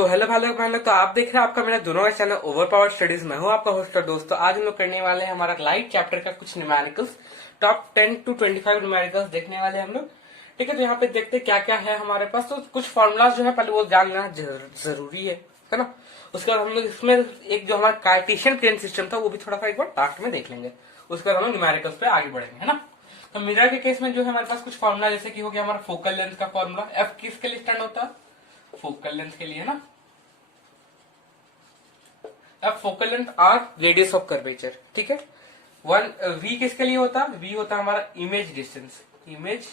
तो hello hello भाई लोग, तो आप देख रहे हैं आपका मेरा दोनों का चैनल ओवर पावर स्टडीज। मैं हूं आपका होस्ट और दोस्तों। आज हम लोग करने वाले हैं हमारा लाइट चैप्टर का कुछ न्यूमेरिकल्स, टॉप 10 to 25 न्यूमेरिकल्स देखने वाले हैं हम लोग। ठीक है, तो यहाँ पे देखते हैं क्या क्या है हमारे पास। तो कुछ फॉर्मूलाज जो है पहले वो जानना जरूरी है ना। उसके बाद हम लोग इसमें एक जो हमारा कार्टेशियन कोऑर्डिनेट सिस्टम था वो भी थोड़ा सा एक बार लास्ट में देख लेंगे। उसके बाद हम लोग न्यूमेरिकल्स पे आगे बढ़ेंगे, है ना। तो मिरर के केस में जो है हमारे पास कुछ फॉर्मूला जैसे कि हो गया हमारा फोकल लेंथ का फॉर्मूला। एफ किसके लिए स्टैंड होता है? फोकल लेंथ के लिए ना। अब focal length or radius of curvature, ठीक है। वन वी किसके लिए होता है? वी होता है हमारा इमेज डिस्टेंस। इमेज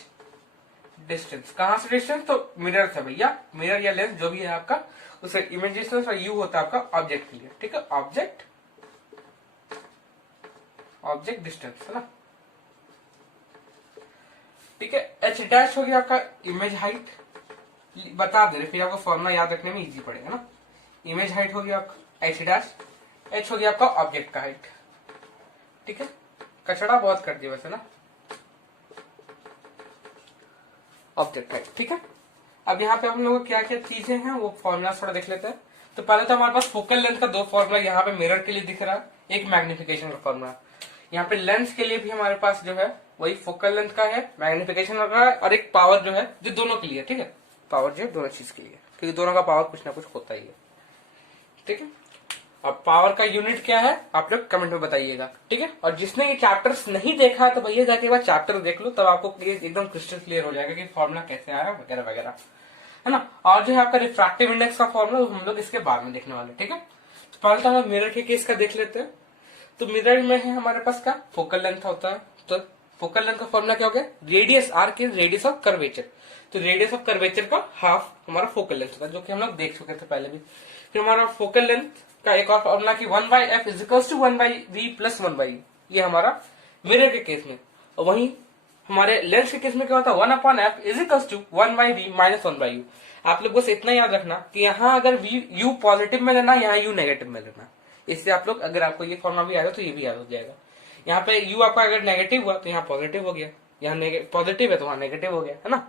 डिस्टेंस कहां से डिस्टेंस? तो मिरर से भैया, मिरर या लेंस जो भी है आपका, उससे इमेज डिस्टेंस। और यू होता है आपका ऑब्जेक्ट के लिए, ठीक है। ऑब्जेक्ट डिस्टेंस है ना, ठीक है। एच डैश हो गया आपका इमेज हाइट। बता दे रहे, फिर आपको फॉर्मूला याद रखने में इजी पड़ेगा ना। इमेज हाइट हो गया आपका एच डैश। एच हो गया आपका ऑब्जेक्ट का हाइट, ठीक है। कचड़ा बहुत कर दिया वैसे ना, ऑब्जेक्ट हाइट, ठीक है। अब यहाँ पे हम लोग क्या क्या चीजें हैं वो फॉर्मूला थोड़ा देख लेते हैं। तो पहले तो हमारे पास फोकल लेंथ का दो फॉर्मूला यहाँ पे मिरर के लिए दिख रहा है, एक मैग्निफिकेशन का फॉर्मूला। यहाँ पे लेंस के लिए भी हमारे पास जो है वही फोकल लेंथ का है, मैग्निफिकेशन का है, और एक पावर जो है जो दोनों के लिए, ठीक है। पावर जो है दोनों चीज के लिए, क्योंकि दोनों का पावर कुछ ना कुछ होता ही है, ठीक है। अब पावर का यूनिट क्या है आप लोग कमेंट में बताइएगा, ठीक है। और जिसने ये चैप्टर्स नहीं देखा है तो भैया जाके एक बार चैप्टर देख लो, तब आपको एकदम क्रिस्टल क्लियर हो जाएगा कि फॉर्मूला कैसे आया वगैरह वगैरह, है ना। और जो है आपका रिफ्रैक्टिव इंडेक्स का फॉर्मूला हम लोग इसके बाद में देखने वाले, ठीक है। तो पहले तो हम मिरर के केस का देख लेते हैं। तो मिरर में है हमारे पास क्या फोकल लेंथ होता है। तो फोकल लेंथ का फॉर्मूला क्या हो गया? रेडियस आर के रेडियस ऑफ कर्वेचर। तो रेडियस ऑफ कर्वेचर का हाफ हमारा फोकल लेंथ होता है, जो कि हम लोग देख चुके थे पहले भी। फिर हमारा फोकल लेंथ का एक और फॉर्मूला की 1/f is equals to 1/v plus 1/u। ये हमारा मिरर के केस में। और वहीं हमारे लेंस के केस में क्या होता है? 1/f is equals to 1/v minus 1/u। आप लोग बस इतना याद रखना कि यहाँ अगर यू पॉजिटिव में लेना, यहाँ यू नेगेटिव में लेना। इससे आप लोग, अगर आपको ये फॉर्मूला भी आएगा तो ये भी याद हो जाएगा। यहाँ पे यू आपका अगर नेगेटिव हुआ तो यहाँ पॉजिटिव हो गया, यहाँ पॉजिटिव है तो वहां नेगेटिव हो गया, है ना,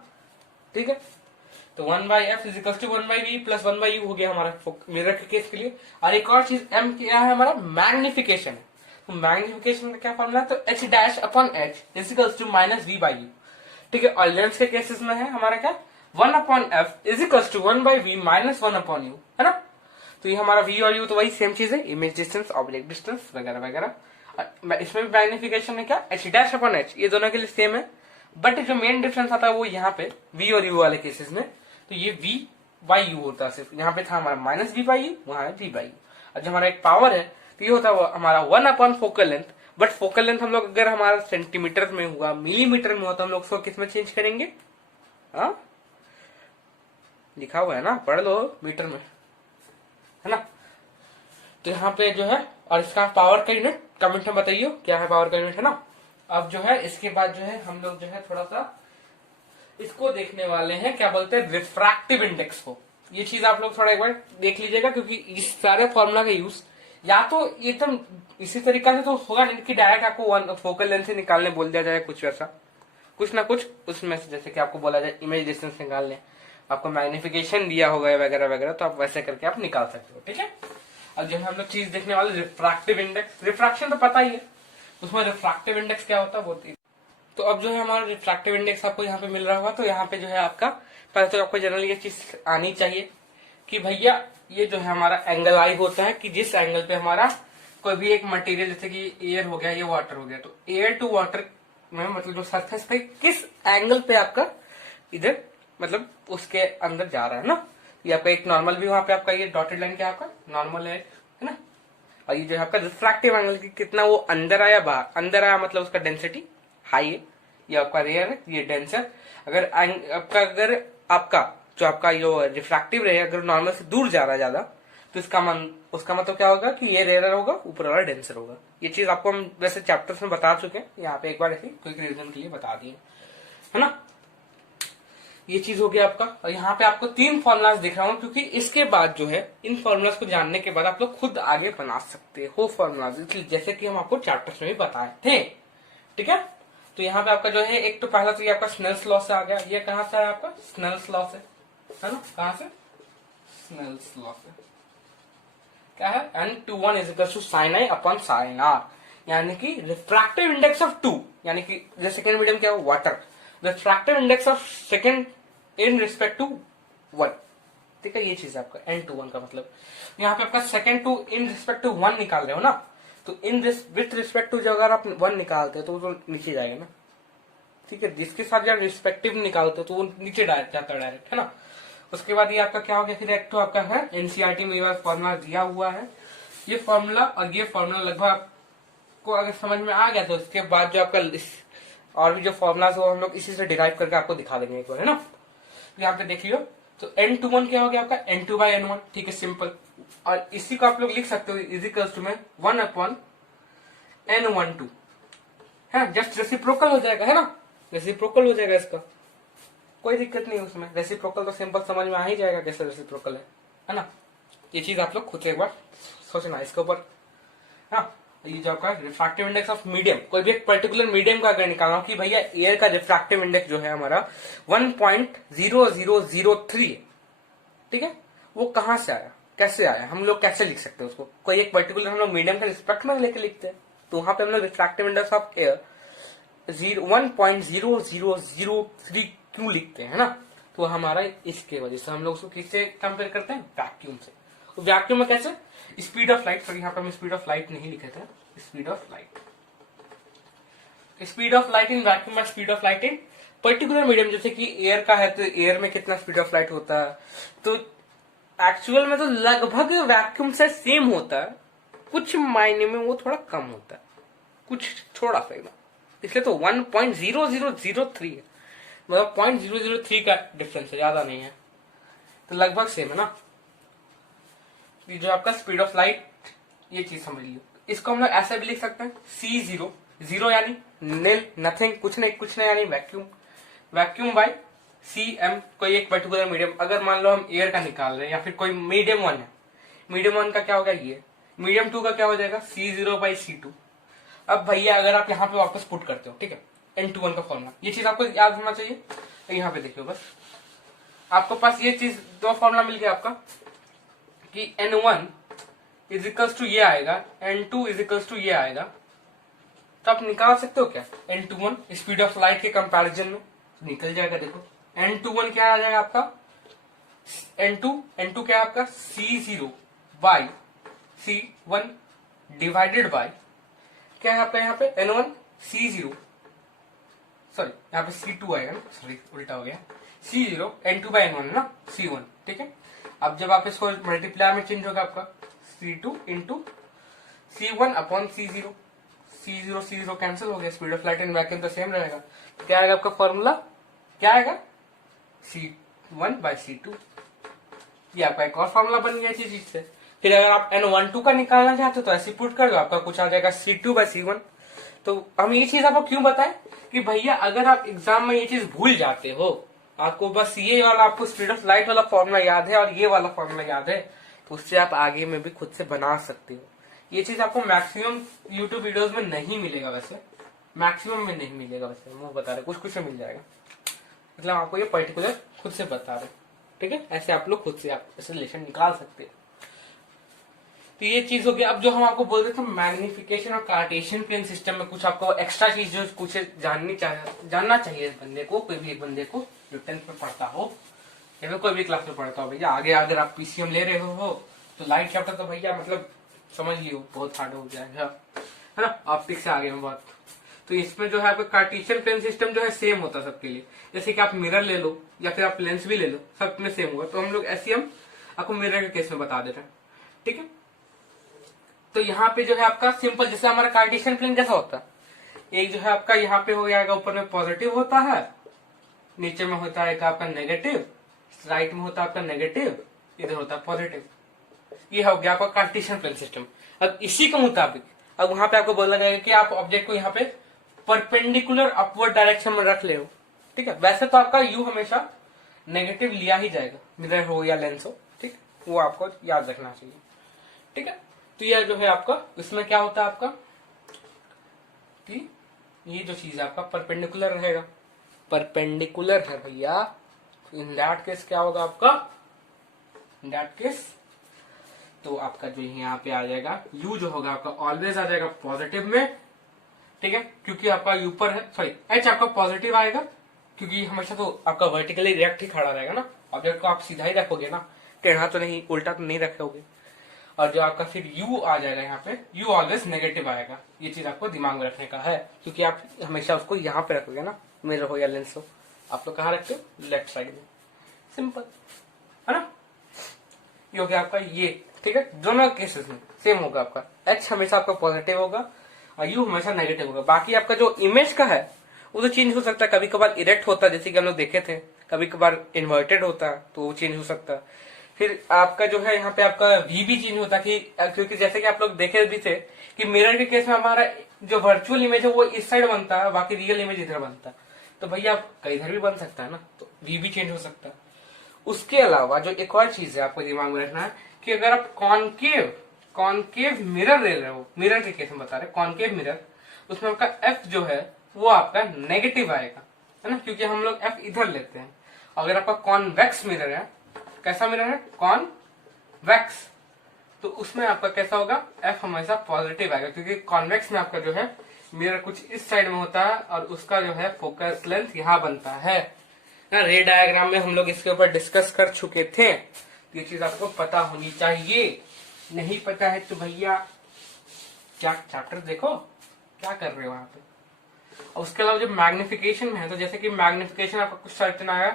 ठीक है। तो 1/f is equal to 1/v plus 1/u हो गया हमारा मिरर के केस के लिए। और एक और चीज m क्या है हमारा? मैग्निफिकेशन है। तो मैग्निफिकेशन का क्या फॉर्मूला है? तो h dash upon h is equal to minus v/u, ठीक है। और लेंस के केसेस में है हमारा क्या? 1/f is equal to 1/v minus 1/u, है ना। तो ये हमारा v और u तो वही सेम चीज है, इमेज डिस्टेंस, ऑब्जेक्ट डिस्टेंस वगैरह वगैरह। इसमें भी मैग्निफिकेशन है क्या? h डैश अपॉन h, ये दोनों के लिए सेम है। बट जो मेन डिफरेंस आता है वो यहाँ पे v और u वाले केसेस में, तो ये v/u होता है सिर्फ। यहाँ पे था हमारा माइनस v/u, वहां है v/u। और जो हमारा एक पावर है तो ये होता है हमारा 1 focal length. But focal length हम लोग अगर हमारा सेंटीमीटर में हुआ, मिलीमीटर में हुआ, तो हम लोग उसको किस में चेंज करेंगे? हाँ, लिखा हुआ है ना, पढ़ लो, मीटर में, है ना। तो यहाँ पे जो है, और इसका पावर का यूनिट कमेंट में बताइए क्या है पावर का यूनिट, है ना। अब जो है इसके बाद जो है हम लोग जो है थोड़ा सा इसको देखने वाले हैं, क्या बोलते हैं, रिफ्रैक्टिव इंडेक्स को। ये चीज आप लोग थोड़ा एक बार देख लीजिएगा, क्योंकि इस सारे फॉर्मूला का यूज या तो एकदम इसी तरीका से तो होगा नहीं कि डायरेक्ट आपको फोकल लेंथ से निकालने बोल दिया जाए, कुछ वैसा, कुछ ना कुछ उसमें से, जैसे कि आपको बोला जाए इमेज डिस्टेंस निकालने, आपको मैग्निफिकेशन दिया होगा वगैरह वगैरह, तो आप वैसे करके आप निकाल सकते हो, ठीक है। अब जो हम लोग चीज देखने वाले रिफ्रैक्टिव इंडेक्स। रिफ्रैक्शन तो पता ही है, उसमें रिफ्रैक्टिव इंडेक्स क्या होता है वो। तो अब जो है हमारा रिफ्रैक्टिव इंडेक्स आपको यहाँ पे मिल रहा होगा। तो यहाँ पे जो है आपका पहले तो आपको जनरली ये चीज आनी चाहिए कि भैया ये जो है हमारा एंगल आई होता है, कि जिस एंगल पे हमारा कोई भी एक मटेरियल, जैसे कि एयर हो गया, ये वाटर हो गया, तो एयर टू वाटर में मतलब जो सरफेस पे किस एंगल पे आपका इधर मतलब उसके अंदर जा रहा है ना। ये आपका एक नॉर्मल भी वहां पे आपका ये डॉटेड लाइन क्या आपका नॉर्मल है ना। और ये जो है आपका रिफ्रैक्टिव एंगल की कितना वो अंदर आया बाहर, अंदर आया मतलब उसका डेंसिटी हाई है, ये आपका रेयर है, ये डेंसर। अगर आपका जो आपका जो रिफ्रैक्टिव रे अगर नॉर्मल से दूर जा रहा है ज्यादा, तो उसका मतलब क्या होगा कि ये रेयर होगा, ऊपर वाला डेंसर होगा। ये चीज आपको हम वैसे चैप्टर्स में बता चुके हैं, यहाँ पे एक बार ऐसे क्विक रिवीजन के लिए बता दिए, है ना। ये चीज हो गया आपका। और यहाँ पे आपको 3 फॉर्मुलाज दिख रहा हूँ, क्योंकि इसके बाद जो है इन फॉर्मुलाज को जानने के बाद आप लोग खुद आगे बना सकते हो फॉर्मुलाज, इसलिए जैसे कि हम आपको चैप्टर्स में भी बताए थे, ठीक है। तो यहाँ पे आपका जो है एक तो पहला तो ये आपका स्नेल्स लॉ से आ गया। ये कहाँ से है आपका? स्नेल्स लॉ से, है ना। कहाँ से? स्नेल्स लॉ से क्या है, n21 is equal to sine i upon sine r, यानी कि रिफ्रैक्टिव इंडेक्स ऑफ 2, यानी कि जो सेकेंड मीडियम क्या है water, refractive index of second in respect to 1, ठीक है। ये चीज है आपका n21 का मतलब। यहाँ पे आपका second two in respect to 1 निकाल रहे हो ना, तो इन विथ रिस्पेक्ट टू जो अगर आप 1 निकालते हो तो वो तो नीचे जाएगा ना, ठीक है। जिसके साथ जब रिस्पेक्टिव निकालते हो तो वो नीचे जाता है डायरेक्ट, है ना। उसके बाद ये आपका क्या हो गया, फिर एक तो आपका है एनसीईआरटी में ये फॉर्मूला दिया हुआ है, ये फॉर्मूला और ये फॉर्मूला लगभग आपको अगर समझ में आ गया तो उसके बाद जो आपका और भी जो फॉर्मूला वो हम लोग इसी से डिराइव करके आपको दिखा देंगे एक बार, है ना। यहाँ पे देख लियो, तो n21 क्या हो गया आपका n2 बाई n1, ठीक है, सिंपल। और इसी को आप लोग लिख सकते हो इज इक्वल्स टू में 1 अपॉन n12 है, जस्ट रेसिप्रोकल हो जाएगा, है ना, रेसिप्रोकल हो जाएगा इसका, कोई दिक्कत नहीं उसमें। रेसिप्रोकल तो सिंपल समझ में आ ही जाएगा कैसे रेसिप्रोकल है ना। ये चीज आप लोग खुद से एक बार सोचना इसके ऊपर। हाँ, ये जो आपका रिफ्रैक्टिव इंडेक्स ऑफ मीडियम, कोई भी एक पर्टिकुलर मीडियम का अगर निकालना कि भैया एयर का रिफ्रैक्टिव इंडेक्स जो है हमारा 1.0003, ठीक है, वो कहां से आया, कैसे आया, हम लोग कैसे लिख सकते हैं उसको, कोई एक पर्टिकुलर हम लोग मीडियम का रिस्पेक्ट में लेके लिखते हैं, तो वहां पे हम लोग रिफ्रैक्टिव इंडेक्स ऑफ एयर 1.0003 क्यों लिखते हैं, है ना। तो हमारा इसके वजह से हम लोग उसको किससे कंपेयर करते हैं, वैक्यूम से। तो वैक्यूम में कैसे, स्पीड ऑफ लाइट, यहाँ पर हम स्पीड ऑफ लाइट नहीं लिखे थे, speed of light, speed of light in vacuum में speed of light in particular medium, जैसे कि एयर का है तो एयर में कितना स्पीड ऑफ लाइट होता है, तो एक्चुअल में तो लगभग वैक्यूम से सेम होता है, कुछ मायने में वो थोड़ा कम होता है, कुछ थोड़ा सा, इसलिए तो 1.0003 है, मतलब 0.003 का डिफरेंस है, ज्यादा नहीं है, तो लगभग सेम है ना। ये जो आपका स्पीड ऑफ लाइट, ये चीज समझ लियो, इसको हम लोग ऐसे भी लिख सकते हैं C0, जीरो यानी नील, नथिंग, कुछ नहीं यानी वैक्यूम, वैक्यूम बाय CM, कोई एक पर्टिकुलर मीडियम, अगर मान लो हम एयर का निकाल रहे हैं या फिर कोई मीडियम 1 है, मीडियम 1 का क्या होगा ये, मीडियम 2 का क्या हो जाएगा C0 बाई C2। अब भैया अगर आप यहाँ पे वापस पुट करते हो, ठीक है, n21 का फॉर्मूला, ये चीज आपको याद होना चाहिए। तो यहाँ पे देखियो बस, आपको पास ये चीज दो फॉर्मूला मिल गया आपका कि n1 इज इक्वल्स टू ये आएगा, n2 इज इक्वल्स टू ये आएगा, तो आप निकाल सकते हो क्या n21 स्पीड ऑफ लाइट के कंपैरिजन में, निकल जाएगा। देखो n21 क्या आ जाएगा आपका, n2 क्या है आपका C0 by C1 divided by क्या है आपका यहाँ पे n1 C0, सॉरी यहाँ पे C2 आएगा ना, सॉरी उल्टा हो गया, C0 n2 बाई n1 है ना C1, ठीक है। अब जब आप इसको मल्टीप्लाई में चेंज होगा आपका C2 into C1 upon C0, C0 cancel हो गया, speed of light in vacuum तो सेम रहेगा, क्या आएगा आपका फॉर्मूला, क्या आएगा C1 बाई C2, ये आपका एक और फॉर्मूला बन गया इसी चीज से। फिर अगर आप n12 का निकालना चाहते हो तो ऐसे पुट कर दो, आपका कुछ आ जाएगा C2 बाई C1। तो हम ये चीज आपको क्यों बताएं कि भैया अगर आप एग्जाम में ये चीज भूल जाते हो, आपको बस ये वाला आपको स्पीड ऑफ लाइट वाला फॉर्मूला याद है और ये वाला फॉर्मूला याद है, तो उससे आप आगे में भी खुद से बना सकते हो। ये चीज आपको मैक्सिमम यूट्यूब वीडियोस में नहीं मिलेगा, वैसे मैक्सिमम में नहीं मिलेगा, वैसे वो बता रहे कुछ से मिल जाएगा, मतलब आपको ये पर्टिकुलर खुद से बता रहे, ठीक है। ऐसे आप लोग खुद से आप ऐसे रिलेशन निकाल सकते हो। तो ये चीज हो गया। अब जो हम आपको बोल रहे थे मैग्निफिकेशन और कार्टेशियन प्लेन सिस्टम में कुछ आपको एक्स्ट्रा चीज जो कुछ जानना चाहिए इस बंदे को, कोई भी एक बंदे को जो 10th में पढ़ता हो या फिर कोई भी क्लास में पढ़ता हो। भैया आगे अगर आप PCM ले रहे हो तो लाइट चैप्टर तो भैया मतलब समझ लियो बहुत हार्ड हो जाएगा, है ना, ऑप्टिक्स से आगे में बात। तो इसमें जो है आपका कार्टेशियन प्लेन सिस्टम जो है सेम होता है सबके लिए, जैसे कि आप मिरर ले लो या फिर आप लेंस भी ले लो, सब में सेम होगा। तो हम लोग ऐसे हम आपको मिरर के केस में बता दे रहे हैं, ठीक है। तो यहाँ पे जो है आपका सिंपल, जैसे हमारा कार्टेशियन प्लेन कैसा होता है, एक जो है आपका यहाँ पे हो जाएगा, ऊपर में पॉजिटिव होता है, नीचे में होता है आपका नेगेटिव, राइट में होता है आपका नेगेटिव, इधर होता है पॉजिटिव। ये हो गया आपका कार्टेशियन प्लेन सिस्टम। अब इसी के मुताबिक अब वहां पे आपको बोला जाएगा कि आप ऑब्जेक्ट को यहाँ पे परपेंडिकुलर अपवर्ड डायरेक्शन में रख ले हो, ठीक है। वैसे तो आपका यू हमेशा नेगेटिव लिया ही जाएगा, मिरर हो या लेंस हो, ठीक, वो आपको याद रखना चाहिए, ठीक है। तो यह जो है आपका इसमें क्या होता है आपका कि ये जो चीज है आपका परपेंडिकुलर रहेगा, परपेंडिकुलर है भैया। इन दैट केस क्या होगा आपका इन दैट केस तो आपका जो यहाँ पे आ जाएगा u जो होगा आपका ऑलवेज आ जाएगा पॉजिटिव में, ठीक है, क्योंकि आपका ऊपर है, सॉरी h आपका पॉजिटिव आएगा क्योंकि हमेशा तो आपका वर्टिकली रिएक्ट ही खड़ा रहेगा ना, ऑब्जेक्ट को आप सीधा ही रखोगे ना, टेढ़ा तो नहीं, उल्टा तो नहीं रखोगे। और जो आपका फिर u आ जाएगा यहाँ पे, u ऑलवेज नेगेटिव आएगा, ये चीज आपको दिमाग में रखने का है, क्योंकि आप हमेशा उसको यहाँ पे रखोगे ना, मिरर हो या लेंस हो, आप लोग कहाँ रखते हो, लेफ्ट साइड में, सिंपल है ना। ये हो गया आपका ये, ठीक है, दोनों केसेस में सेम होगा, आपका h हमेशा आपका पॉजिटिव होगा और u हमेशा नेगेटिव होगा। बाकी आपका जो इमेज का है वो तो चेंज हो सकता है, कभी कभार इरेक्ट होता है जैसे कि हम लोग देखे थे, कभी कभार इन्वर्टेड होता है तो वो चेंज हो सकता है। फिर आपका जो है यहाँ पे आपका v भी चेंज होता है कि क्योंकि जैसे कि आप लोग देखे भी थे कि मिरर के केस में हमारा जो वर्चुअल इमेज है वो इस साइड बनता है, बाकी रियल इमेज इधर बनता है, तो भैया आपका इधर भी बन सकता है ना, तो v भी चेंज हो सकता है। उसके अलावा जो एक और चीज है आपको दिमाग में रखना है कि अगर आप कॉनकेव मिरर ले रहे हो, मिरर के केस में बता रहे कॉनकेव मिरर, उसमें आपका f जो है वो आपका नेगेटिव आएगा, है ना, क्योंकि हम लोग f इधर लेते हैं। अगर आपका कॉन्वेक्स मिरर है, कैसा मिरर है, कॉन्वेक्स, तो उसमें आपका कैसा होगा, f हमेशा पॉजिटिव आएगा, क्योंकि कॉन्वेक्स में आपका जो है मिरर कुछ इस साइड में होता है और उसका जो है फोकस लेंथ यहाँ बनता है ना। रे डायग्राम में हम लोग इसके ऊपर डिस्कस कर चुके थे, तो ये चीज आपको पता होनी चाहिए। नहीं पता है तो भैया क्या चैप्टर देखो, क्या कर रहे हो वहां पे। और उसके अलावा जो मैग्निफिकेशन में है, तो जैसे कि मैग्निफिकेशन आपका कुछ सर्टेन आया,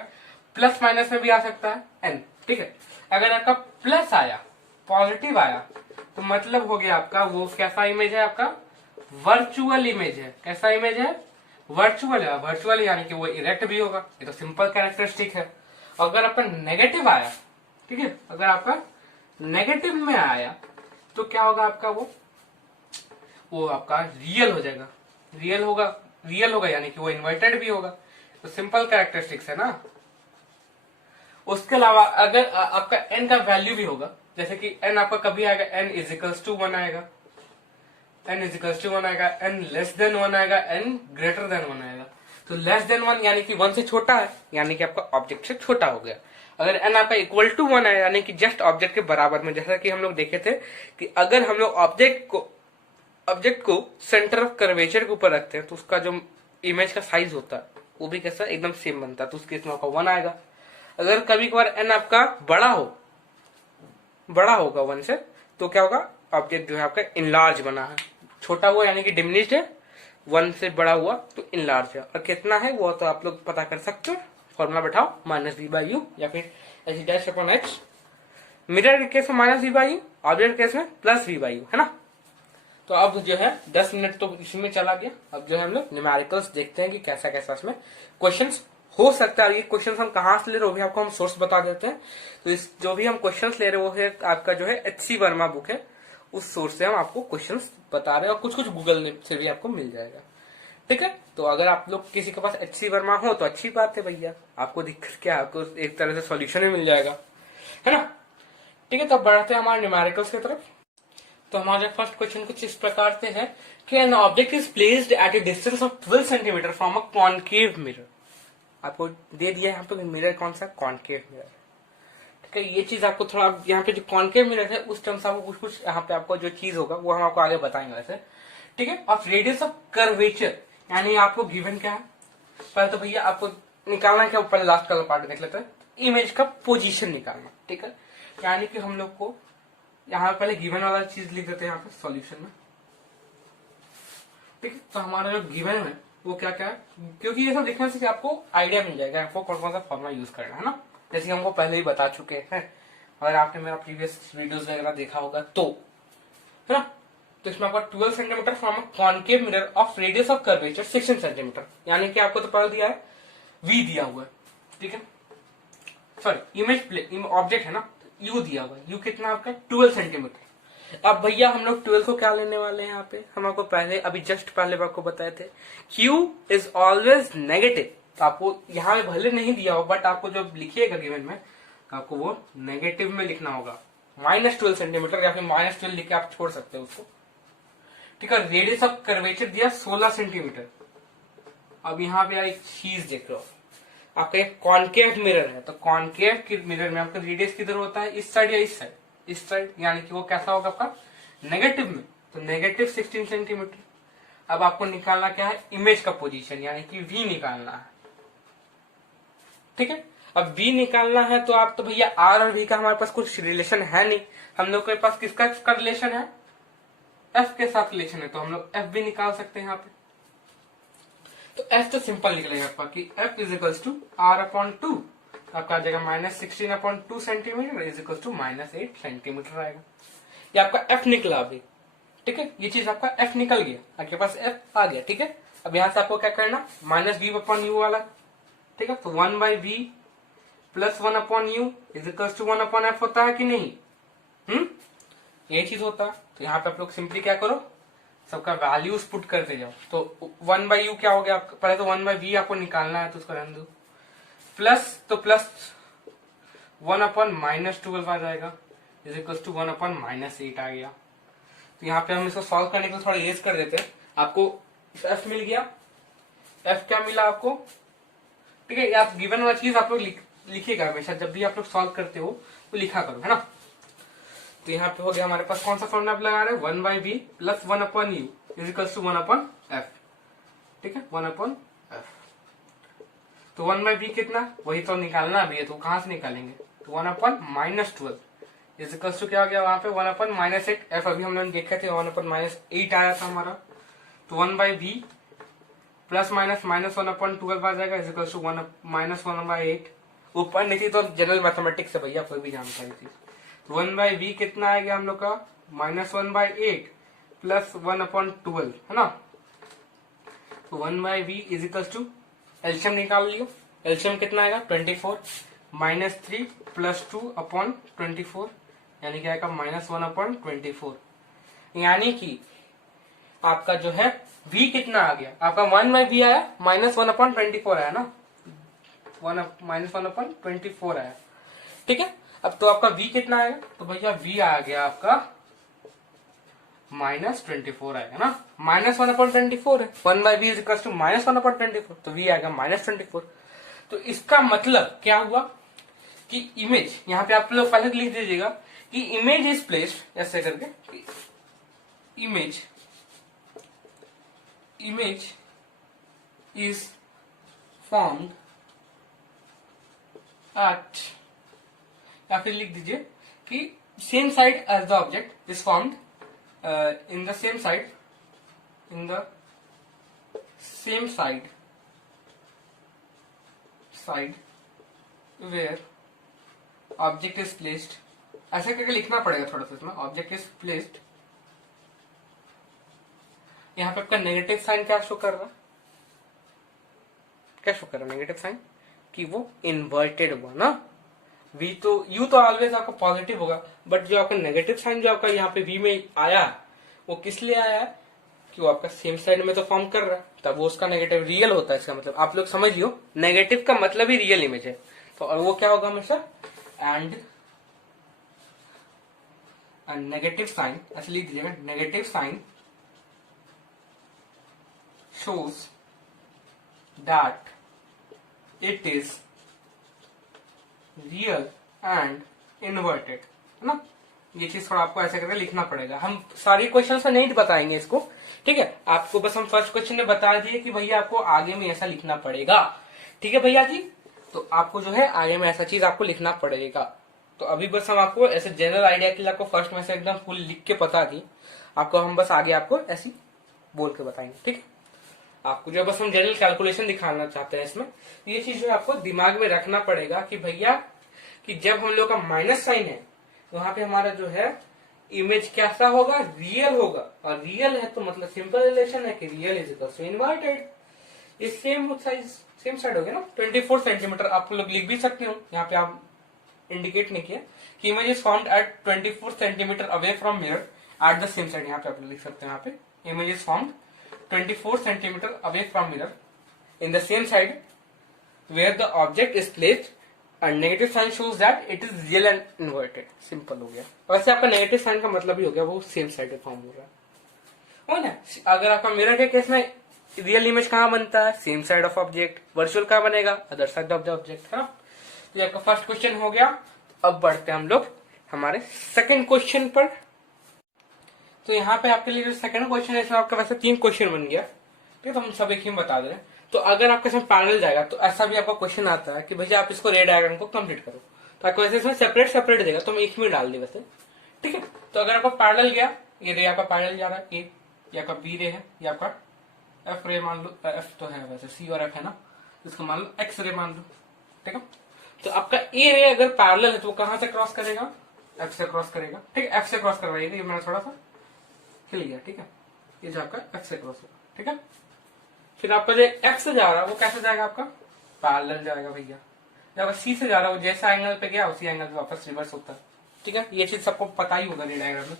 प्लस माइनस में भी आ सकता है n, ठीक है। अगर आपका प्लस आया, पॉजिटिव आया, तो मतलब हो गया आपका वो कैसा इमेज है, आपका वर्चुअल इमेज है। कैसा इमेज है, वर्चुअल है। वर्चुअल यानी कि वो इरेक्ट भी होगा, ये तो सिंपल कैरेक्टरिस्टिक है। अगर आपका नेगेटिव आया, ठीक है, अगर आपका नेगेटिव में आया तो क्या होगा आपका, वो आपका रियल हो जाएगा, रियल होगा यानी कि वो इन्वर्टेड भी होगा, तो सिंपल कैरेक्टरिस्टिक्स है ना। उसके अलावा अगर आपका n का वैल्यू भी होगा, जैसे कि n आपका कभी आएगा n इजिकल्स टू 1 आएगा, n इजिकल्स टू 1 आएगा, n लेस देन 1 आएगा, n ग्रेटर देन 1 आएगा। तो लेस देन 1 यानी कि 1 से छोटा है, यानी कि आपका ऑब्जेक्ट से छोटा हो गया। अगर n आपका इक्वल टू 1 है यानी कि जस्ट ऑब्जेक्ट के बराबर में, जैसा कि हम लोग देखे थे कि अगर हम लोग ऑब्जेक्ट को सेंटर ऑफ कर्वेचर के ऊपर रखते हैं तो उसका जो इमेज का साइज होता है वो भी कैसा एकदम सेम बनता है, तो उसके इसमें आपका 1 आएगा। अगर कभी कभार n आपका बड़ा होगा 1 से, तो क्या होगा, ऑब्जेक्ट जो है आपका इनलार्ज बना है, छोटा हुआ यानी कि डिमिनिश्ड है, 1 से बड़ा हुआ तो इनलार्ज है। और कितना है वो तो आप लोग पता कर सकते हो, फॉर्मूला बैठाओ, -v/u या फिर h-h। मिरर के केस में -v/u, ऑब्जेक्ट के केस में +v/u, है ना। तो अब जो है 10 मिनट तो इसमें चला गया। अब जो है हम लोग न्यूमेरिकल्स देखते हैं कि कैसा कैसा इसमें क्वेश्चंस हो सकता है। ये क्वेश्चंस हम कहाँ से ले रहे हो भी आपको हम सोर्स बता देते हैं। तो इस जो भी हम क्वेश्चंस ले रहे हो वो है आपका जो है HC वर्मा बुक है, उस सोर्स से हम आपको क्वेश्चंस बता रहे हैं और कुछ कुछ गूगल से भी आपको मिल जाएगा, ठीक है। तो अगर आप लोग किसी के पास HC वर्मा हो तो अच्छी बात है भैया, आपको दिक्कत क्या, आपको एक तरह से सॉल्यूशन भी मिल जाएगा, है ना, ठीक है। तो बढ़ते हैं हमारे न्यूमेरिकल्स की तरफ। तो हमारा फर्स्ट क्वेश्चन कुछ इस प्रकार से है कि an object is placed at a distance of 12 centimetre from a concave mirror. आपको दे दिया यहाँ पे मिरर कौन सा, कॉनकेव मिरर, ठीक है। ये चीज आपको थोड़ा यहाँ पे जो कॉनकेव मिरर है उस टर्म से आपको कुछ कुछ यहाँ पे आपको जो चीज होगा वो हम आपको आगे बताएंगे वैसे, ठीक है। ऑफ रेडियस ऑफ कर्वेचर यानी आपको गिवन क्या है, पहले तो भैया आपको निकालना क्या, पहले लास्ट वाला पार्ट देख लेते हैं, इमेज का पोजीशन निकालना, ठीक है। यानी कि हम लोग को यहाँ पहले गिवन वाला चीज लिख देते हैं यहाँ पे सॉल्यूशन में, ठीक है। तो हमारा जो गिवन है वो क्या क्या है, क्योंकि ये सब देखने से आपको आइडिया मिल जाएगा आपको कौन कौन सा फॉर्मूला यूज करना है ना, जैसे हमको पहले ही बता चुके हैं, अगर आपने मेरा प्रीवियस वीडियोस वगैरह देखा होगा तो, है ना। तो इसमें आपका 12 centimetre from a concave mirror of radius of curvature 16 centimetre, यानी कि आपको तो पहले दिया है v दिया हुआ है, ठीक है, सॉरी इमेज ऑब्जेक्ट है ना, u दिया हुआ है, u कितना आपका 12 सेंटीमीटर। अब भैया हम लोग 12 को क्या लेने वाले हैं यहाँ पे, हम आपको पहले अभी जस्ट पहले आपको बताए थे q इज ऑलवेज नेगेटिव। तो आपको यहाँ में भले नहीं दिया हो बट आपको जो लिखिएगा गिवन में आपको वो नेगेटिव में लिखना होगा, -12 सेंटीमीटर या फिर -12 लिख के आप छोड़ सकते हो उसको, ठीक है। रेडियस ऑफ कर्वेचर दिया 16 सेंटीमीटर। अब यहाँ पे एक चीज देख रहे हो, आपका एक कॉनकेव मिरर है, तो कॉनकेव के मिरर में आपका रेडियस किधर होता है, इस साइड या इस साइड, इस साइड, यानी कि वो कैसा होगा आपका नेगेटिव में, तो नेगेटिव 16 सेंटीमीटर। अब आपको निकालना क्या है, इमेज का पोजीशन, यानी कि वी निकालना है। ठीक है, अब v निकालना है तो आप तो भैया r और v का हमारे पास कुछ रिलेशन है नहीं, हम लोग के पास किसका रिलेशन है, f के साथ रिलेशन है, तो हम लोग f भी निकाल सकते हैं यहाँ पे। तो f तो सिंपल निकलेगा आपका कि f is equals to r upon 2, आपका आ जाएगा -16/2 centimetre is equals to -8 centimetre आएगा। ये आपका f निकला अभी। ठीक है, ये चीज आपका f निकल गया, आपके पास f आ गया। ठीक है, अब यहाँ से आपको क्या करना, -v/u वाला। ठीक है, तो 1/v plus 1/u is equals to 1/f होता है कि नहीं, ये चीज होता है। तो यहाँ पे आप लोग सिंपली क्या करो, सबका वैल्यूज पुट करते जाओ। तो 1/u क्या हो गया आपका, पहले तो 1/v आपको निकालना है, तो उसको रहने दो, प्लस तो प्लस 1/-12 आ जाएगा इज इक्वल्स टू 1/-8 आ गया। तो यहाँ पे हम इसको सॉल्व करने के लिए थोड़ा इरेज कर देते हैं। आपको f मिल गया, f क्या मिला आपको। ठीक है, आप गिवन वाला चीज आप लोग लिखिएगा हमेशा, जब भी आप लोग सॉल्व करते हो तो लिखा करो, है ना। तो यहाँ पे हो गया हमारे पास कौन सा फॉर्मूला आप लगा रहे हैं, 1/v plus 1/u is equals to 1/f। ठीक है, 1/f। तो 1/v कितना, वही तो निकालना भी है, तो कहां से निकालेंगे, तो 1/-12 इज इक्वल्स टू क्या हो गया वहां पे 1/-8। f अभी हम लोग देखे थे 1/-8 आया था हमारा, तो 1/v प्लस माइनस -1/12 आ जाएगा इज इक्वल्स टू -1/8। ऊपर नीचे तो जनरल मैथमेटिक्स है भैया, कोई भी जानकारी थी। 1/v कितना आएगा हम लोग का, -1/8 प्लस 1/12, है ना। तो 1/v is equals to, LCM निकाल लियो, एलसीएम कितना आएगा 24, -3 प्लस 2/24, यानी क्या आएगा -1/24। यानी कि आपका जो है v कितना आ गया, आपका 1/v आया, -1/24 आया ना, -1/24 आया। ठीक है, अब तो आपका v कितना आएगा, तो भैया v आ गया आपका -24 आएगा ना, -1/24 है, 1/v इज इक्वल टू -1/24, तो v आएगा -24। तो इसका मतलब क्या हुआ कि इमेज, यहाँ पे आप लोग पहले लिख दीजिएगा कि इमेज इज प्लेस्ड, ऐसे करके, image is formed at, या फिर लिख दीजिए कि same side as the object is formed in the same side, where object is placed, ऐसे करके लिखना पड़ेगा थोड़ा सा इसमें, ऑब्जेक्ट इज प्लेस्ड। यहाँ पे आपका नेगेटिव साइन क्या शो कर रहा है, क्या शो कर रहा है नेगेटिव साइन, कि वो इन्वर्टेड हुआ ना। v तो u तो ऑलवेज आपका पॉजिटिव होगा, बट जो आपका नेगेटिव साइन जो आपका यहाँ पे v में आया, वो किस लिए आया है, कि वो आपका सेम साइड में तो फॉर्म कर रहा है, तब वो उसका नेगेटिव रियल होता है। इसका मतलब आप लोग समझियो, नेगेटिव का मतलब ही रियल इमेज है। तो और वो क्या होगा हमेशा, एंड नेगेटिव साइन, ऐसे लिख दीजिएगा, negative sign shows that it is real and inverted, है ना। ये चीज थोड़ा आपको ऐसे करके लिखना पड़ेगा, हम सारी क्वेश्चंस में नहीं बताएंगे इसको। ठीक है, आपको बस हम फर्स्ट क्वेश्चन में बता दिए कि भैया आपको आगे में ऐसा लिखना पड़ेगा। ठीक है भैया जी, तो आपको जो है आगे में ऐसा चीज आपको लिखना पड़ेगा। तो अभी बस हम आपको ऐसे जनरल आइडिया के लिए आपको फर्स्ट में से एकदम फुल लिख के बता दी, आपको हम बस आगे आपको ऐसी बोल के बताएंगे। ठीक है, आपको जो बस हम जनरल कैलकुलेशन दिखाना चाहते हैं इसमें, ये चीज जो आपको दिमाग में रखना पड़ेगा कि भैया कि जब हम लोग का माइनस साइन है, तो वहां पे हमारा जो है इमेज कैसा होगा, रियल होगा। और रियल है तो मतलब सिंपल रिलेशन है कि real is equal to inverted. ये सेम साइज सेम साइड हो गया ना, 24 सेंटीमीटर आप लोग लिख भी सकते हो, यहाँ पे आप इंडिकेट नहीं किया कि image is found at 24 centimetre away from mirror at the same side, यहाँ पे आप लिख सकते हो, यहाँ पे image is found 24 centimeter away from mirror in the same side where the object is placed, and negative sign shows that it is real and inverted। Simple हो गया। वैसे आपका नेगेटिव साइन का मतलब ही हो गया वो सेम साइड फॉर्म हो रहा है ना। अगर आपका मिरर के केस में रियल इमेज कहाँ बनता है, same side of object, virtual कहाँ बनेगा, other side of the object, है ना। तो ये आपका फर्स्ट क्वेश्चन हो गया। अब बढ़ते हैं हम लोग हमारे सेकंड क्वेश्चन पर। तो यहाँ पे आपके लिए जो सेकंड क्वेश्चन है इसमें आपका वैसे 3 क्वेश्चन बन गया, ठीक है, तो हम सब एक ही में बता दे रहे हैं। तो अगर आपके इसमें पैरेलल जाएगा तो ऐसा भी आपका क्वेश्चन आता है कि भैया आप इसको रे डायग्राम को कंप्लीट करो, तो आपको वैसे इसमें सेपरेट सेपरेट देगा, तो हम एक में डाल दी वैसे, ठीक है। तो अगर आपका पैरेलल गया, ये रे आपका पैरेलल जा रहा है, ये आपका बी रे है, ये आपका एफ रे मान लो, एफ तो है वैसे, सी और एफ है ना, इसको मान लो एक्स रे मान लो, ठीक है। तो आपका ए रे अगर पैरेलल है तो वो कहां से क्रॉस करेगा, एफ से क्रॉस करेगा, ठीक है, एफ से क्रॉस करवाइएगा, ये मैंने थोड़ा सा हिल गया, ठीक है, ये जो आपका एफ से क्रॉस होगा, ठीक है। फिर आपका जो एक्स से जा रहा है वो कैसे जाएगा, आपका पैरेलल जाएगा भैया। जब सी से जा रहा है वो जैसा एंगल पे गया उसी एंगल पे वापस रिवर्स होता है, ठीक है, ये चीज सबको पता ही होगा डायग्राम में,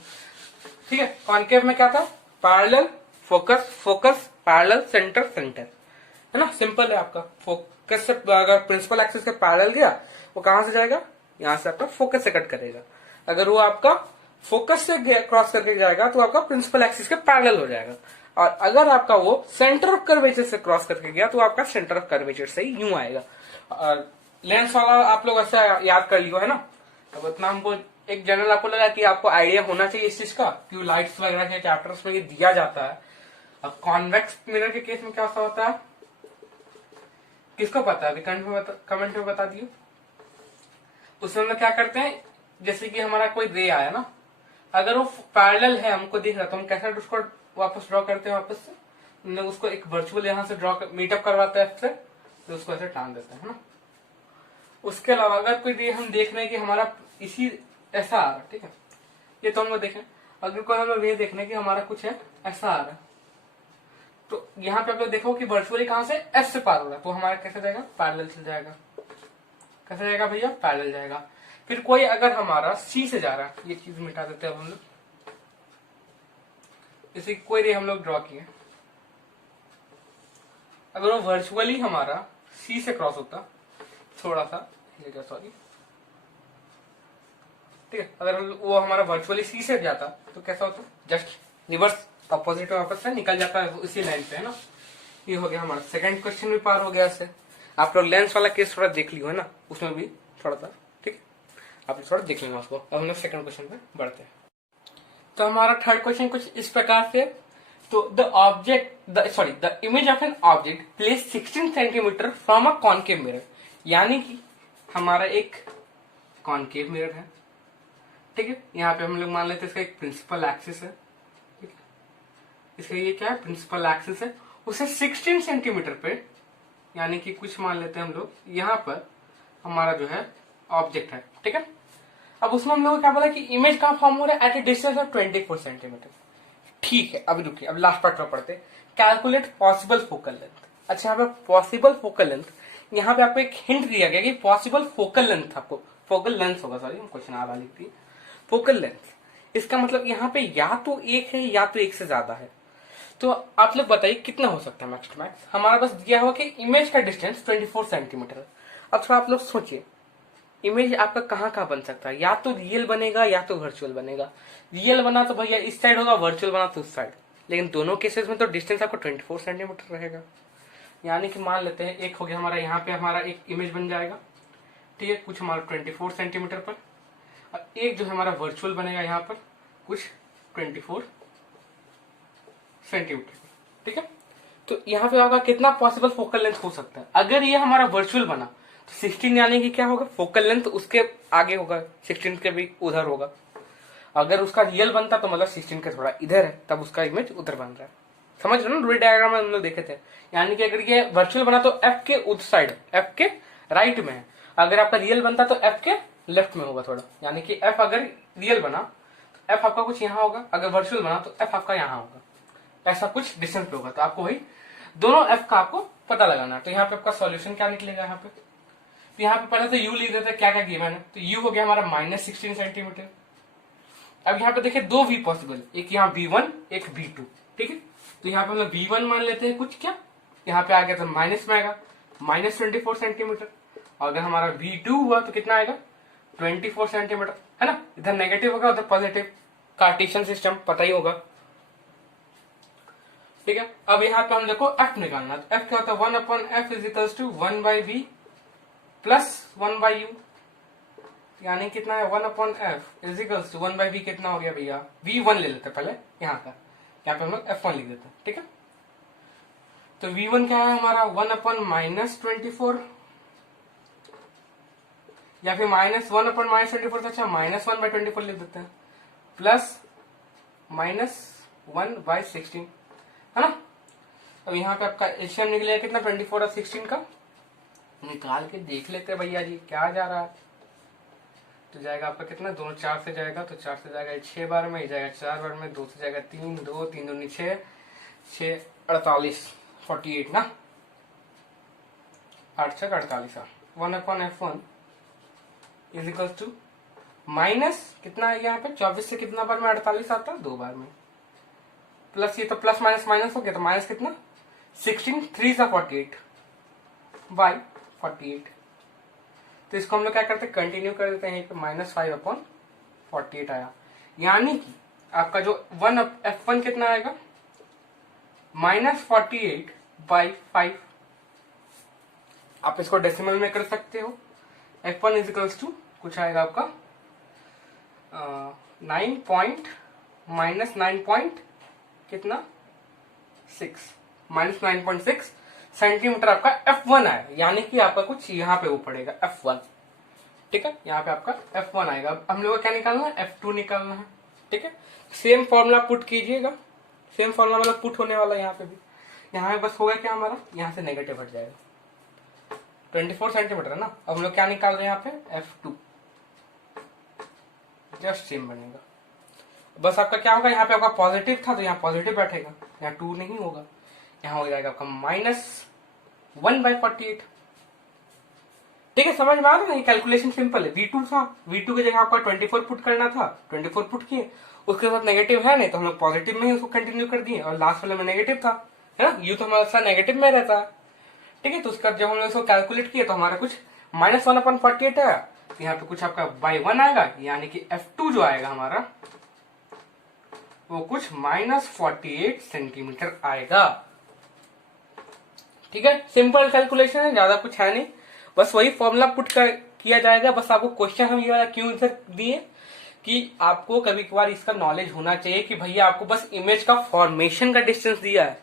ठीक है। कॉन्केव में क्या था, parallel focus focus parallel centre centre, है ना, सिंपल है आपका। फोकस से अगर प्रिंसिपल एक्सिस के पैरेलल गया वो कहां से जाएगा, यहां से आपका फोकस से कट करेगा। अगर वो आपका फोकस से क्रॉस करके जाएगा तो आपका प्रिंसिपल एक्सिस के पैरेलल हो जाएगा। और अगर आपका वो सेंटर ऑफ कर्वेचर से क्रॉस करके गया तो आपका सेंटर ऑफ कर्वेचर से ही यूं आएगा। और लेंस वाला आप लोग ऐसा याद कर लियो, है ना। अब इतना हमको एक जनरल आपको लगा कि आपको आइडिया होना चाहिए इस चीज का, क्यों लाइट्स वगैरह के चैप्टर्स में ये दिया जाता है। अब कॉन्वेक्स मिरर के केस में क्या होता है, किसको पता है, अभी कमेंट में बता दियो। उसमें हम लोग क्या करते हैं, जैसे कि हमारा कोई रे आया ना, अगर वो पैरेलल है हमको दिख रहा तो हम कैसे उसको वापस ड्रॉ करते हैं, वापस से हम लोग उसको एक वर्चुअल यहाँ से ड्रॉ मीटअप करवाते हैं से, तो उसको ऐसे टांग देते हैं ना। उसके अलावा अगर कोई रे हम देख रहे हैं कि हमारा इसी ऐसा आ रहा है, ठीक है, ये तो हम लोग देखें, अगर कोई हम लोग रे देख रहे हैं कि हमारा कुछ है ऐसा आ रहा है, तो यहाँ पे आप लोग देखो कि वर्चुअली कहां से एफ से पार हो रहा है, तो हमारा कैसे जाएगा, पैरेलल से जाएगा। कैसे जाएगा भैया, पैरेलल जाएगा। फिर कोई अगर हमारा सी से जा रहा है, ये चीज मिटा देते हैं हम लोग, जैसे कोई रे हम लोग ड्रॉ किए, अगर वो वर्चुअली हमारा सी से क्रॉस होता, थोड़ा सा सॉरी, ठीक है, अगर वो हमारा वर्चुअली सी से जाता तो कैसा होता, जस्ट रिवर्स अपोजिट वापस से निकल जाता है उसी लाइन पे, है ना। ये हो गया हमारा सेकंड क्वेश्चन भी पार हो गया इससे। आप लोग लेंस वाला केस थोड़ा देख लियो, है ना, उसमें भी थोड़ा सा, ठीक है, आप थोड़ा देख लेंगे उसको। अब हम लोग सेकंड क्वेश्चन पे बढ़ते हैं। तो हमारा थर्ड क्वेश्चन कुछ इस प्रकार से, तो the image of an object place 16 centimetre from a concave mirror, यानी कि हमारा एक कॉनकेव मिरर है, ठीक है। यहाँ पे हम लोग मान लेते हैं इसका एक प्रिंसिपल एक्सिस है, ठीक है, इसका ये क्या है, प्रिंसिपल एक्सिस है, उसे 16 सेंटीमीटर पे, यानी कि कुछ मान लेते हैं हम लोग, यहाँ पर हमारा जो है ऑब्जेक्ट है, ठीक है। अब उसमें हम लोग क्या बोला कि इमेज कहाँ फॉर्म हो रहा है, at a distance of 24 centimetre, ठीक है। अभी रुकिए, अब लास्ट पार्ट में पढ़ते, कैलकुलेट पॉसिबल फोकल लेंथ। अच्छा, यहाँ पे पॉसिबल फोकल लेंथ, यहाँ पे आपको एक हिंट दिया गया कि पॉसिबल फोकल लेंथ, आपको फोकल लेंथ होगा, सॉरी हम क्वेश्चन आ रहा लिखती, फोकल लेंथ, इसका मतलब यहाँ पे या तो एक है या तो एक से ज्यादा है। तो आप लोग बताइए कितना हो सकता है मैक्स टू मैक्स। हमारा बस दिया हुआ कि इमेज का डिस्टेंस 24 सेंटीमीटर है। अब थोड़ा आप लोग सोचिए, इमेज आपका कहाँ कहाँ बन सकता है, या तो रियल बनेगा या तो वर्चुअल बनेगा। रियल बना तो भैया इस साइड होगा, वर्चुअल बना तो उस साइड, लेकिन दोनों केसेस में तो डिस्टेंस आपको 24 सेंटीमीटर रहेगा। यानी कि मान लेते हैं एक हो गया हमारा, यहाँ पे हमारा एक इमेज बन जाएगा, ठीक है, कुछ हमारा 24 सेंटीमीटर पर, और एक जो हमारा वर्चुअल बनेगा यहाँ पर कुछ 24 सेंटीमीटर, ठीक है। तो यहाँ पे आपका कितना पॉसिबल फोकल लेंथ हो सकता है। अगर ये हमारा वर्चुअल बना तो 16 यानी कि क्या होगा, फोकल लेंथ उसके आगे होगा, 16 के भी उधर होगा। अगर उसका रियल बनता तो मतलब 16 के थोड़ा इधर है, तब उसका इमेज उधर बन रहा है। समझ रहे हो ना, रूल डायग्राम में हम लोग देखे थे। यानी कि अगर ये वर्चुअल बना तो एफ के उस साइड, एफ के राइट में है। अगर आपका रियल बनता तो एफ के लेफ्ट में होगा थोड़ा। यानी कि एफ अगर रियल बना तो एफ आपका कुछ यहाँ होगा, अगर वर्चुअल बना तो एफ आपका यहाँ होगा, ऐसा कुछ डिस्टेंस पे होगा। तो आपको वही दोनों एफ का आपको पता लगाना है। तो यहाँ पे आपका सॉल्यूशन क्या निकलेगा, यहाँ पे तो यहाँ पे पहले तो यू लिख देते हैं, क्या क्या गिवन है। तो यू हो गया हमारा -16 सेंटीमीटर। अब यहाँ पे देखिए दो वी पॉसिबल, एक यहाँ V1 एक V2, ठीक है। तो यहाँ पे हम लोग V1 मान लेते हैं कुछ, क्या यहाँ पे आ गया तो माइनस में आएगा -24 सेंटीमीटर। और अगर हमारा V2 हुआ तो कितना आएगा 24 सेंटीमीटर, है ना। इधर नेगेटिव होगा उधर पॉजिटिव, कार्टेशियन सिस्टम पता ही होगा। ठीक है। अब यहाँ पे हम देखो एफ निकालना, तो एफ क्या होता है, 1/f is equals to 1/v plus 1/u, यानी कितना है 1/f is equals to 1/v, कितना हो गया भैया, v1 ले लेते पहले यहाँ का, यहाँ पे हम लोग f1 लिख देते हैं। ठीक है, तो v1 क्या है हमारा 1/-24, या फिर -1/-24 से अच्छा -1/24 लिख देते हैं, प्लस -1/16, है ना। अब यहाँ पे आपका एलसीएम निकलेगा कितना, 24 और 16 का, निकाल के देख लेते हैं भैया जी क्या जा रहा है। तो जाएगा आपका कितना, दोनों 4 से जाएगा, तो 4 से जाएगा 6 बार में, जाएगा 4 बार में, 2 से जाएगा 3, 2 3 दूनी 6, 6 48, 48 ना, 8 6 48, 1/f1 is equal to minus कितना है यहाँ पे 24 से कितना बार में 48 आता है, 2 बार में, प्लस ये तो प्लस माइनस माइनस हो गया, तो माइनस कितना 16, 3 सा 48 बाई 48। तो इसको हम लोग क्या करते हैं, कंटिन्यू कर देते हैं, -5/48 आया, यानी कि आपका जो 1/f1 कितना आएगा, -48/5। आप इसको डेसिमल में कर सकते हो, f1 इज इक्वल्स टू कुछ आएगा आपका 9 पॉइंट -9 कितना 6 -9.6 सेंटीमीटर आपका f1 आएगा, यानी कि आपका कुछ यहाँ पे वो पड़ेगा f1। ठीक है, यहाँ पे आपका f1 आएगा। अब हम लोग को क्या निकालना है, f2 निकालना है। ठीक है, सेम फॉर्मूला पुट कीजिएगा, सेम फॉर्मूला मतलब पुट होने वाला यहाँ पे भी। यहाँ पे बस होगा क्या हमारा, यहाँ से नेगेटिव हट जाएगा, 24 सेंटीमीटर है ना। अब हम लोग क्या निकाल रहे हैं यहाँ पे, f2, जस्ट सेम बनेगा। बस आपका क्या होगा, यहाँ पे आपका पॉजिटिव था तो यहाँ पॉजिटिव बैठेगा, यहाँ 2 नहीं होगा, यहाँ हो जाएगा आपका -1/48। ठीक है, समझ में आ रहा है, कैलकुलेशन सिंपल है। V2 था, V2 की जगह आपका 24 पुट करना था, 24 पुट किए, उसके साथ नेगेटिव है नहीं तो हम लोग पॉजिटिव में ही उसको कंटिन्यू कर दिए, और लास्ट वाले में नेगेटिव था, है ना, यू तो हमारा साथ नेगेटिव में रहता है। ठीक है, तो उसका जब हम लोग इसको कैलकुलेट किए तो हमारा कुछ -1/48 आया, यहाँ पे कुछ आपका by1 आएगा, यानी कि f2 जो आएगा हमारा वो कुछ -48 सेंटीमीटर आएगा। ठीक है, सिंपल कैलकुलेशन है, ज्यादा कुछ है नहीं, बस वही फॉर्मूला पुट कर किया जाएगा। बस आपको क्वेश्चन हम ये वाला क्यों आंसर दिए कि आपको कभी कभार इसका नॉलेज होना चाहिए कि भैया आपको बस इमेज का फॉर्मेशन का डिस्टेंस दिया है,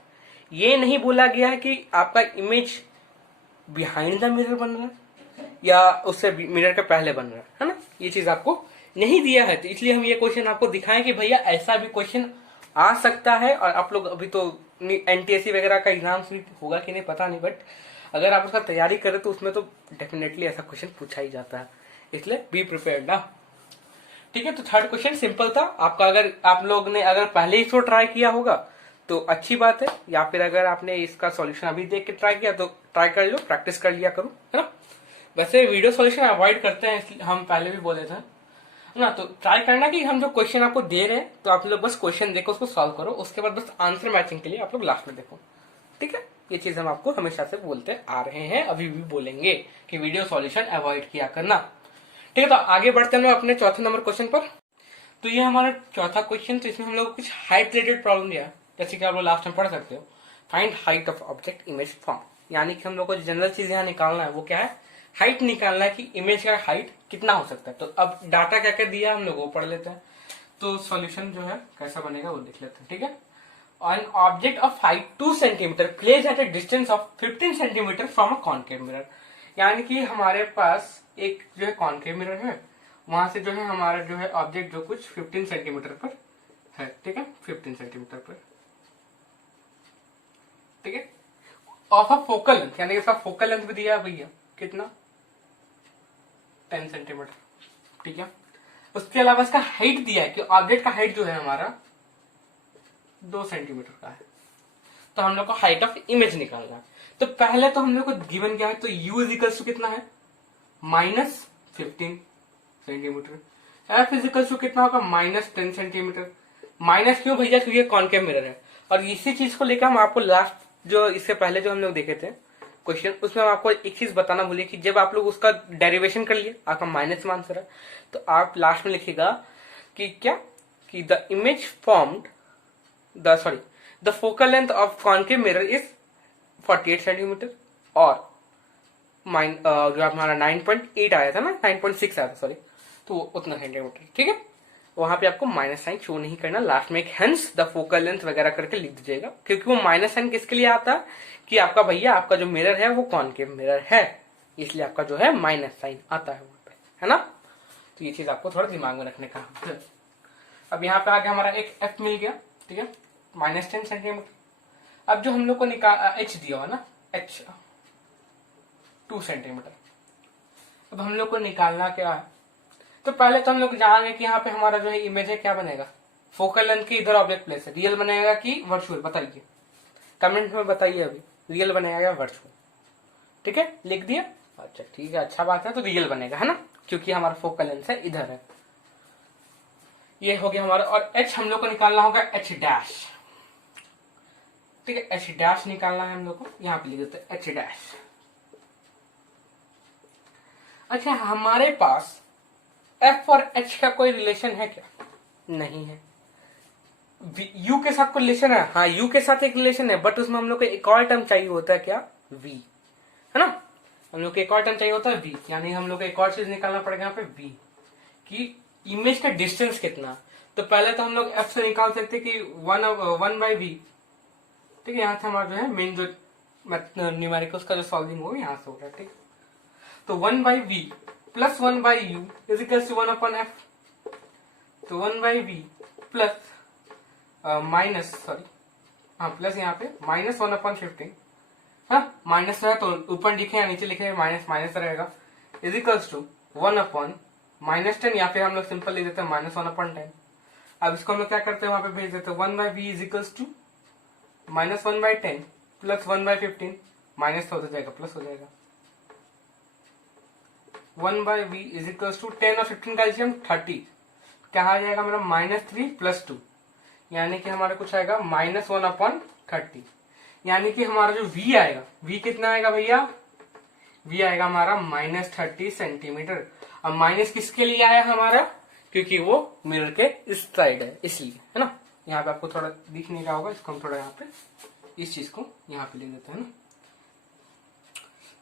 ये नहीं बोला गया है कि आपका इमेज बिहाइंड द मिरर बन रहा है या उससे मिरर के पहले बन रहा है ना, ये चीज आपको नहीं दिया है। तो इसलिए हम ये क्वेश्चन आपको दिखाएं कि भैया ऐसा भी क्वेश्चन आ सकता है। और आप लोग अभी तो एनटीएससी वगैरह का एग्जाम होगा कि नहीं पता नहीं, बट अगर आप उसका तैयारी करें तो उसमें तो डेफिनेटली ऐसा क्वेश्चन पूछा ही जाता है, इसलिए बी प्रिपेयर्ड ना। ठीक है, तो थर्ड क्वेश्चन सिंपल था आपका, अगर आप लोग ने अगर पहले ही इसको ट्राई किया होगा तो अच्छी बात है, या फिर अगर आपने इसका सॉल्यूशन अभी देख के ट्राई किया तो ट्राई कर लो, प्रैक्टिस कर लिया करो, है ना। वैसे वीडियो सॉल्यूशन अवॉइड करते हैं, इसलिए हम पहले भी बोले थे ना, तो ट्राई करना कि हम जो क्वेश्चन आपको दे रहे हैं तो आप लोग बस क्वेश्चन देखो, उसको सॉल्व करो, उसके बाद बस आंसर मैचिंग के लिए आप लोग लास्ट में देखो। ठीक है, ये चीज हम आपको हमेशा से बोलते आ रहे हैं, अभी भी बोलेंगे कि वीडियो सॉल्यूशन अवॉइड किया करना। ठीक है, तो आगे बढ़ते हैं अपने चौथे नंबर क्वेश्चन पर। तो ये हमारा चौथा क्वेश्चन, तो इसमें हम लोग कुछ हाइट रिलेटेड प्रॉब्लम दिया है, जैसे कि आप लोग लास्ट में पढ़ सकते हो, find height of object image form, यानी कि हम लोग को जनरल चीज यहाँ निकालना है वो क्या है, हाइट निकालना है कि इमेज का हाइट कितना हो सकता है। तो अब डाटा क्या क्या दिया हम लोग वो पढ़ लेते हैं, तो सॉल्यूशन जो है कैसा बनेगा वो देख लेते हैं। ठीक है, an object of height 2 cm placed at a distance of 15 cm from a concave mirror, यानी कि हमारे पास एक जो है कॉन्केव मिरर है, वहां से जो है हमारा जो है ऑब्जेक्ट जो कुछ 15 सेंटीमीटर पर है। ठीक है, 15 सेंटीमीटर पर, ठीक है, ऑफ अ फोकल लेंथ, यानी कि इसका फोकल लेंथ भी दिया है भैया कितना 10 सेंटीमीटर। ठीक है, उसके अलावा इसका हाइट दिया है कि ऑब्जेक्ट का हाइट जो है हमारा 2 सेंटीमीटर का है, तो हम लोग को हाइट ऑफ इमेज निकालना है। तो पहले तो हम लोग को गिवन क्या है, तो u इजिकल्स टू कितना है -15 सेंटीमीटर, f इजिकल्स टू कितना होगा -10 सेंटीमीटर। माइनस क्यों भैया, क्योंकि कॉन्केव मिरर है। और इसी चीज को लेकर हम आपको लास्ट जो इससे पहले जो हम लोग देखे थे क्वेश्चन, उसमें हम आपको एक चीज बताना भूलिए कि जब आप लोग उसका डेरिवेशन कर लिए, आपका माइनस में आंसर है, तो आप लास्ट में लिखिएगा कि क्या, कि the image formed the focal length of concave mirror is 48 centimetre और जो हमारा 9.8 आया था ना, 9.6 आया था सॉरी, तो उतना सेंटीमीटर, ठीक है। वहां पे आपको माइनस साइन शो नहीं करना, लास्ट में एक हेंस द फोकल लेंथ वगैरह करके लिख दीजिएगा, क्योंकि वो माइनस साइन किसके लिए आता है कि आपका भैया आपका जो मिरर है वो कॉनकेव मिरर है, इसलिए आपका जो है माइनस साइन आता है वहां पे, है ना। तो ये चीज आपको थोड़ा दिमाग में रखने का। अब यहाँ पे आगे हमारा एक एफ मिल गया, ठीक है, -10 सेंटीमीटर। अब जो हम लोग को निकाल एच दिया हुआ ना, एच 2 सेंटीमीटर, अब हम लोग को निकालना क्या है, तो पहले तो हम लोग जान रहे कि यहाँ पे हमारा जो है इमेज है क्या बनेगा, फोकल लेंथ के इधर ऑब्जेक्ट प्लेस है, रियल बनेगा कि वर्चुअल, बताइए कमेंट में बताइए। अभी रियल बनेगा या वर्चुअल, ठीक है, लिख दिया, अच्छा ठीक है, अच्छा बात है, तो रियल बनेगा, है ना, क्योंकि हमारा फोकल लेंथ है इधर है, ये हो गया हमारा। और एच हम लोग को निकालना होगा एच डैश, ठीक है, एच डैश निकालना है हम लोग को, यहाँ पे लिख देते हैं एच डैश। अच्छा, हमारे पास एफ और एच का कोई रिलेशन है क्या, नहीं है। यू के साथ कोई रिलेशन है, हाँ यू के साथ एक रिलेशन है, बट उसमें हम लोग को एक और टर्म चाहिए होता है, क्या, वी, है ना, हम लोग को एक और टर्म चाहिए होता है वी, यानी हम लोग को एक और चीज निकालना पड़ेगा यहाँ पे वी कि इमेज का डिस्टेंस कितना। तो पहले तो हम लोग एफ से निकाल सकते कि 1/v, ठीक है, यहाँ से हमारा जो है मेन जो न्यूमेरिकल्स का जो सॉल्विंग हो यहाँ से हो रहा है, ठीक। तो 1/v plus 1/u is equal to 1/f, तो 1/v प्लस माइनस सॉरी हाँ प्लस यहाँ पे -1/15, हाँ माइनस है तो ऊपर लिखे या नीचे लिखे माइनस माइनस रहेगा, इज इक्वल्स टू 1/-10, या फिर हम लोग सिंपल लिख देते हैं -1/10। अब इसको हम लोग क्या करते हैं, वहां पे भेज देते हैं 1/v is equals to -1/10 plus 1/15, minus हो जाएगा प्लस हो जाएगा, 1/v इज इक्वल्स टू 10 और 15 का लीजिए हम 30, क्या आ जाएगा मेरा -3 + 2, यानी कि हमारा कुछ आएगा -1/30, यानी कि हमारा जो v आएगा, v कितना आएगा भैया, v आएगा हमारा -30 सेंटीमीटर। अब माइनस किसके लिए आया हमारा, क्योंकि वो मिरर के इस साइड है इसलिए, है ना। यहाँ पे आपको थोड़ा दिख नहीं रहा होगा, इसको हम थोड़ा यहाँ पे इस चीज को यहाँ पे लिख देते हैं ना,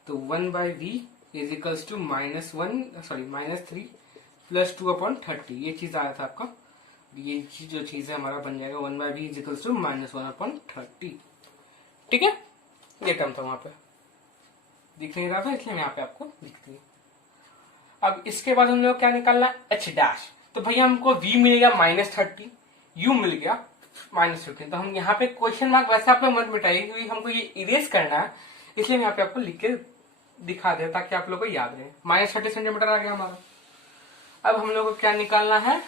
तो 1/v इज इक्वल्स टू -3 + 2/30, ये चीज आया था आपका, ये चीज जो चीज है हमारा बन जाएगा 1/v इज इक्वल्स टू -1/30, ठीक है, ये टर्म था वहां पे दिख नहीं रहा था, इसलिए मैं यहाँ पे आपको लिख दिया। अब इसके बाद हम लोग क्या निकालना, एच डैश, तो भैया हमको v मिल गया -30, u मिल गया -15, तो हम यहाँ पे क्वेश्चन मार्क वैसे आप लोग मत मिटाइए, क्योंकि हमको ये इरेज करना है, इसलिए मैं यहाँ पे आपको लिख के दिखा दे ताकि आप लोग को याद रहे। -30 सेंटीमीटर आ गया हमारा। अब हम लोग को क्या निकालना है,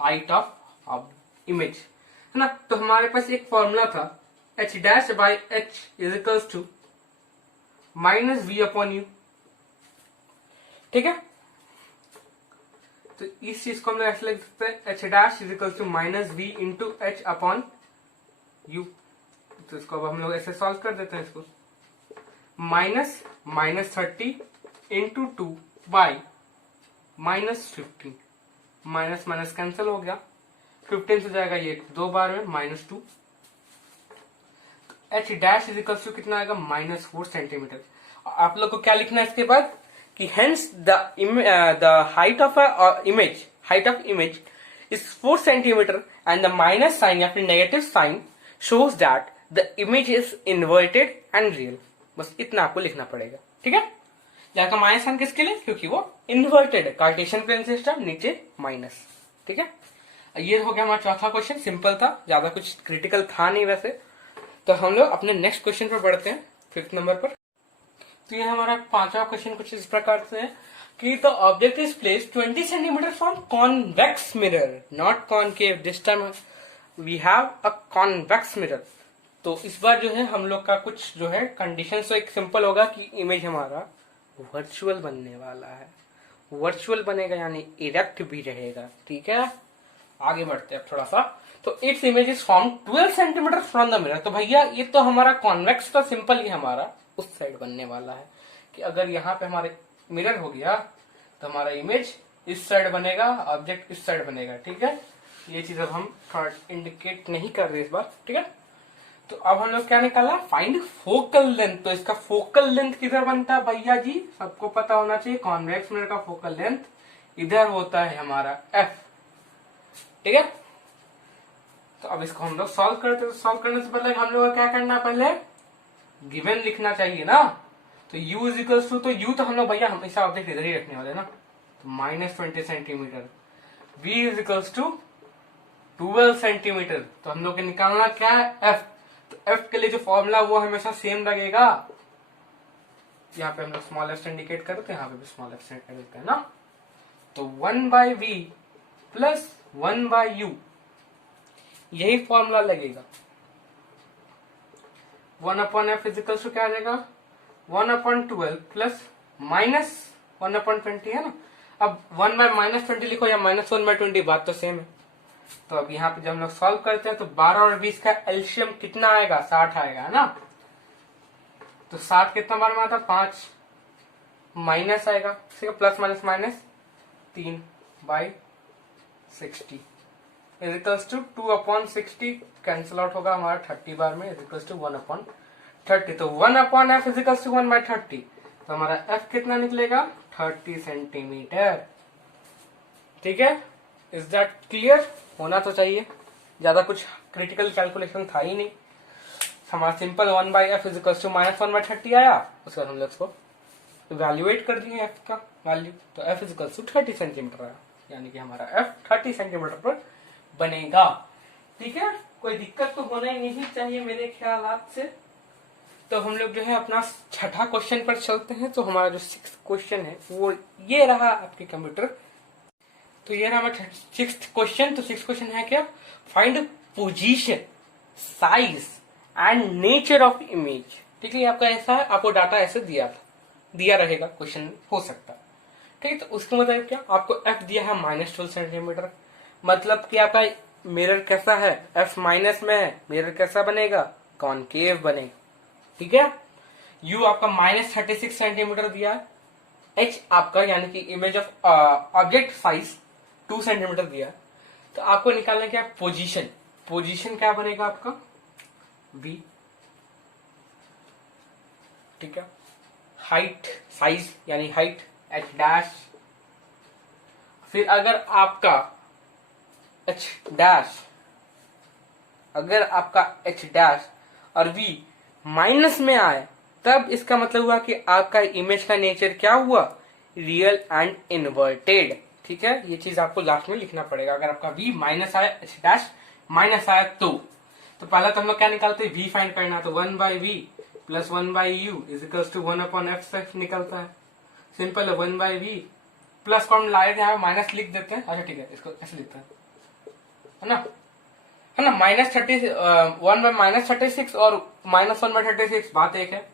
हाइट ऑफ इमेज, है ना। तो हमारे पास एक फॉर्मूला था h dash by h is equals to -v/u, ठीक है। तो इस चीज को हम लोग ऐसे लिख सकते हैं, h dash is equals to -v into h/u। तो इसको अब हम लोग ऐसे सॉल्व कर देते हैं, इसको -30 into 2 by -15, minus minus cancel हो गया, 15 से जाएगा ये 2 बार में -2, H dash is equals to कितना आएगा, -4 सेंटीमीटर। आप लोग को क्या लिखना है इसके बाद कि hence the height of image is 4 centimetre and the minus sign या फिर negative sign shows that the image is inverted and real, बस इतना आपको लिखना पड़ेगा, ठीक है। यहाँ का माइनस साइन किसके लिए, क्योंकि वो इन्वर्टेड है, कार्टेशियन प्लेन सिस्टम, नीचे माइनस, ठीक है। ये हो गया हमारा चौथा क्वेश्चन, सिंपल था, ज्यादा कुछ क्रिटिकल था नहीं वैसे। तो हम लोग अपने नेक्स्ट क्वेश्चन पर बढ़ते हैं, 5th नंबर पर। तो ये हमारा 5वां क्वेश्चन कुछ इस प्रकार से है कि the object is placed 20 centimetre from convex mirror, not concave, this time we have a convex mirror. तो इस बार जो है हम लोग का कुछ जो है कंडीशन तो एक सिंपल होगा कि इमेज हमारा वर्चुअल बनने वाला है, वर्चुअल बनेगा यानी इरेक्ट भी रहेगा, ठीक है। आगे बढ़ते हैं थोड़ा सा। तो its image is from 12 centimetre from the mirror. तो भैया ये तो हमारा कॉन्वेक्स तो सिंपल ही हमारा उस साइड बनने वाला है कि अगर यहाँ पे हमारे मिरर हो गया तो हमारा इमेज इस साइड बनेगा, ऑब्जेक्ट इस साइड बनेगा, ठीक है। ये चीज अब हम थोड़ा इंडिकेट नहीं कर रहे इस बार, ठीक है। तो अब हम लोग क्या निकाला, फाइंड फोकल लेंथ। तो इसका फोकल लेंथ किधर बनता है भैया जी, सबको पता होना चाहिए, कॉन्वेक्स मिरर का फोकल लेंथ इधर होता है हमारा एफ, ठीक है। तो अब इसको हम लोग सॉल्व करते हैं। तो सॉल्व करने से पहले हम लोग को क्या करना है, पहले गिवन लिखना चाहिए ना। तो u इज इक्वल्स टू, तो u तो हम लोग भैया हमेशा ऑब्जेक्ट इधर ही रखने वाले ना, तो -20 centimetre. v is equals to 12 centimetre. तो हम लोग को निकालना क्या है, f। तो f के लिए जो फॉर्मूला वो हमेशा सेम लगेगा। यहाँ पे हम लोग स्मॉल एफ इंडिकेट करते हैं, यहाँ पे भी स्मॉल एफ इंडिकेट करते हैं ना। तो 1/v प्लस 1/u, यही फॉर्मूला लगेगा। 1/f इजिकल्स टू क्या आ जाएगा, 1/12 प्लस -1/20 है ना। अब 1/-20 लिखो या -1/20, बात तो सेम है। तो अब यहाँ पे जब हम लोग सॉल्व करते हैं तो 12 और 20 का एलसीएम कितना आएगा, 60 आएगा, है ना। तो 60 कितना बार में आता, 5 माइनस आएगा, plus minus minus 3/60 equals to 2/60 cancel out होगा हमारा 30 बार में, इजिकल्स टू 1/30। तो 1/f इजिकल्स टू 1/30। तो हमारा f कितना निकलेगा, 30 सेंटीमीटर, ठीक है। इज दैट क्लियर, होना तो चाहिए, ज्यादा कुछ क्रिटिकल कैलकुलेशन था ही नहीं। हमारा सिंपल 1/f इजिकल्स टू -1/30 आया। उसके बाद हम लोग इसको इवेल्युएट कर दिए f का वैल्यू, तो f इजिकल्स टू 30 सेंटीमीटर आया, यानी कि हमारा f 30 सेंटीमीटर पर बनेगा, ठीक है। कोई दिक्कत तो होना ही नहीं चाहिए मेरे ख्यालात से। तो हम लोग जो है अपना छठा क्वेश्चन पर चलते हैं। तो हमारा जो 6th क्वेश्चन है वो ये रहा आपके कंप्यूटर। तो ये रहा हमारा 6th क्वेश्चन। तो 6th क्वेश्चन है क्या, find position, size and nature of image, ठीक है। आपका ऐसा है, आपको डाटा ऐसे दिया रहेगा, क्वेश्चन हो सकता है, ठीक है। तो उसका मतलब क्या, आपको f दिया है -12 सेंटीमीटर, मतलब कि आपका मिरर कैसा है, f माइनस में है, मिरर कैसा बनेगा, कॉनकेव बनेगा, ठीक है। u आपका -36 सेंटीमीटर दिया है, h आपका यानी कि image of object size 2 centimetre दिया है। तो आपको निकालना क्या, पोजीशन। पोजीशन क्या बनेगा आपका, v, ठीक है। हाइट, साइज यानी हाइट h डैश। फिर अगर आपका h डैश, अगर आपका h डैश और v माइनस में आए, तब इसका मतलब हुआ कि आपका इमेज का नेचर क्या हुआ, रियल एंड इन्वर्टेड, ठीक है। ये चीज आपको लास्ट में लिखना पड़ेगा। अगर आपका v माइनस आया, h डैश माइनस आया, तो पहला तो हम लोग क्या निकालते हैं, v फाइंड करना। तो 1/v plus 1/u equals to 1/f से निकलता है, सिंपल है। 1/v प्लस को हम लाए थे, यहाँ माइनस लिख देते हैं, अच्छा ठीक है, इसको ऐसे लिखते हैं, है ना, है ना। -1/36 और -1/36 बात एक है,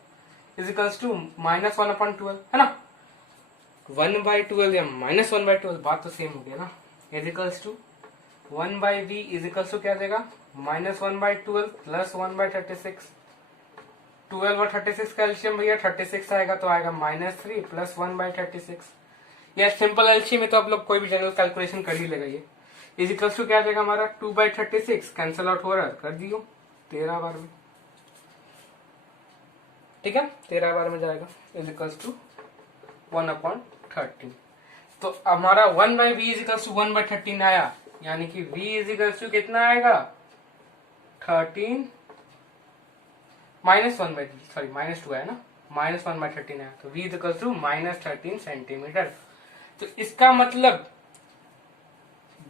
इजिकल्स टू -1/12, है ना। 1/12 या -1/12 बात तो सेम हो गया ना, equals to 1/v equals to क्या आ जाएगा, -1/12 प्लस 1/36। 12 और 36 का एलसीएम भैया 36 आएगा, तो आएगा -3 प्लस 1/36। यह सिंपल एलसीएम में तो आप लोग कोई भी जनरल कैलकुलेशन कर ही लेगा। ये इजिकल्स टू क्या आ जाएगा हमारा, 2/36 कैंसिल आउट हो रहा है, कर दियो 13 बार में, ठीक है, 13 बार में जाएगा, इजिकल्स टू 1/13। तो हमारा 1/v इजिकल्स टू 1/13 आया, यानी कि v इजिकल्स टू कितना आएगा, 13 -2 है ना, -1/13 है, तो v इजिकल्स टू -13 सेंटीमीटर। तो इसका मतलब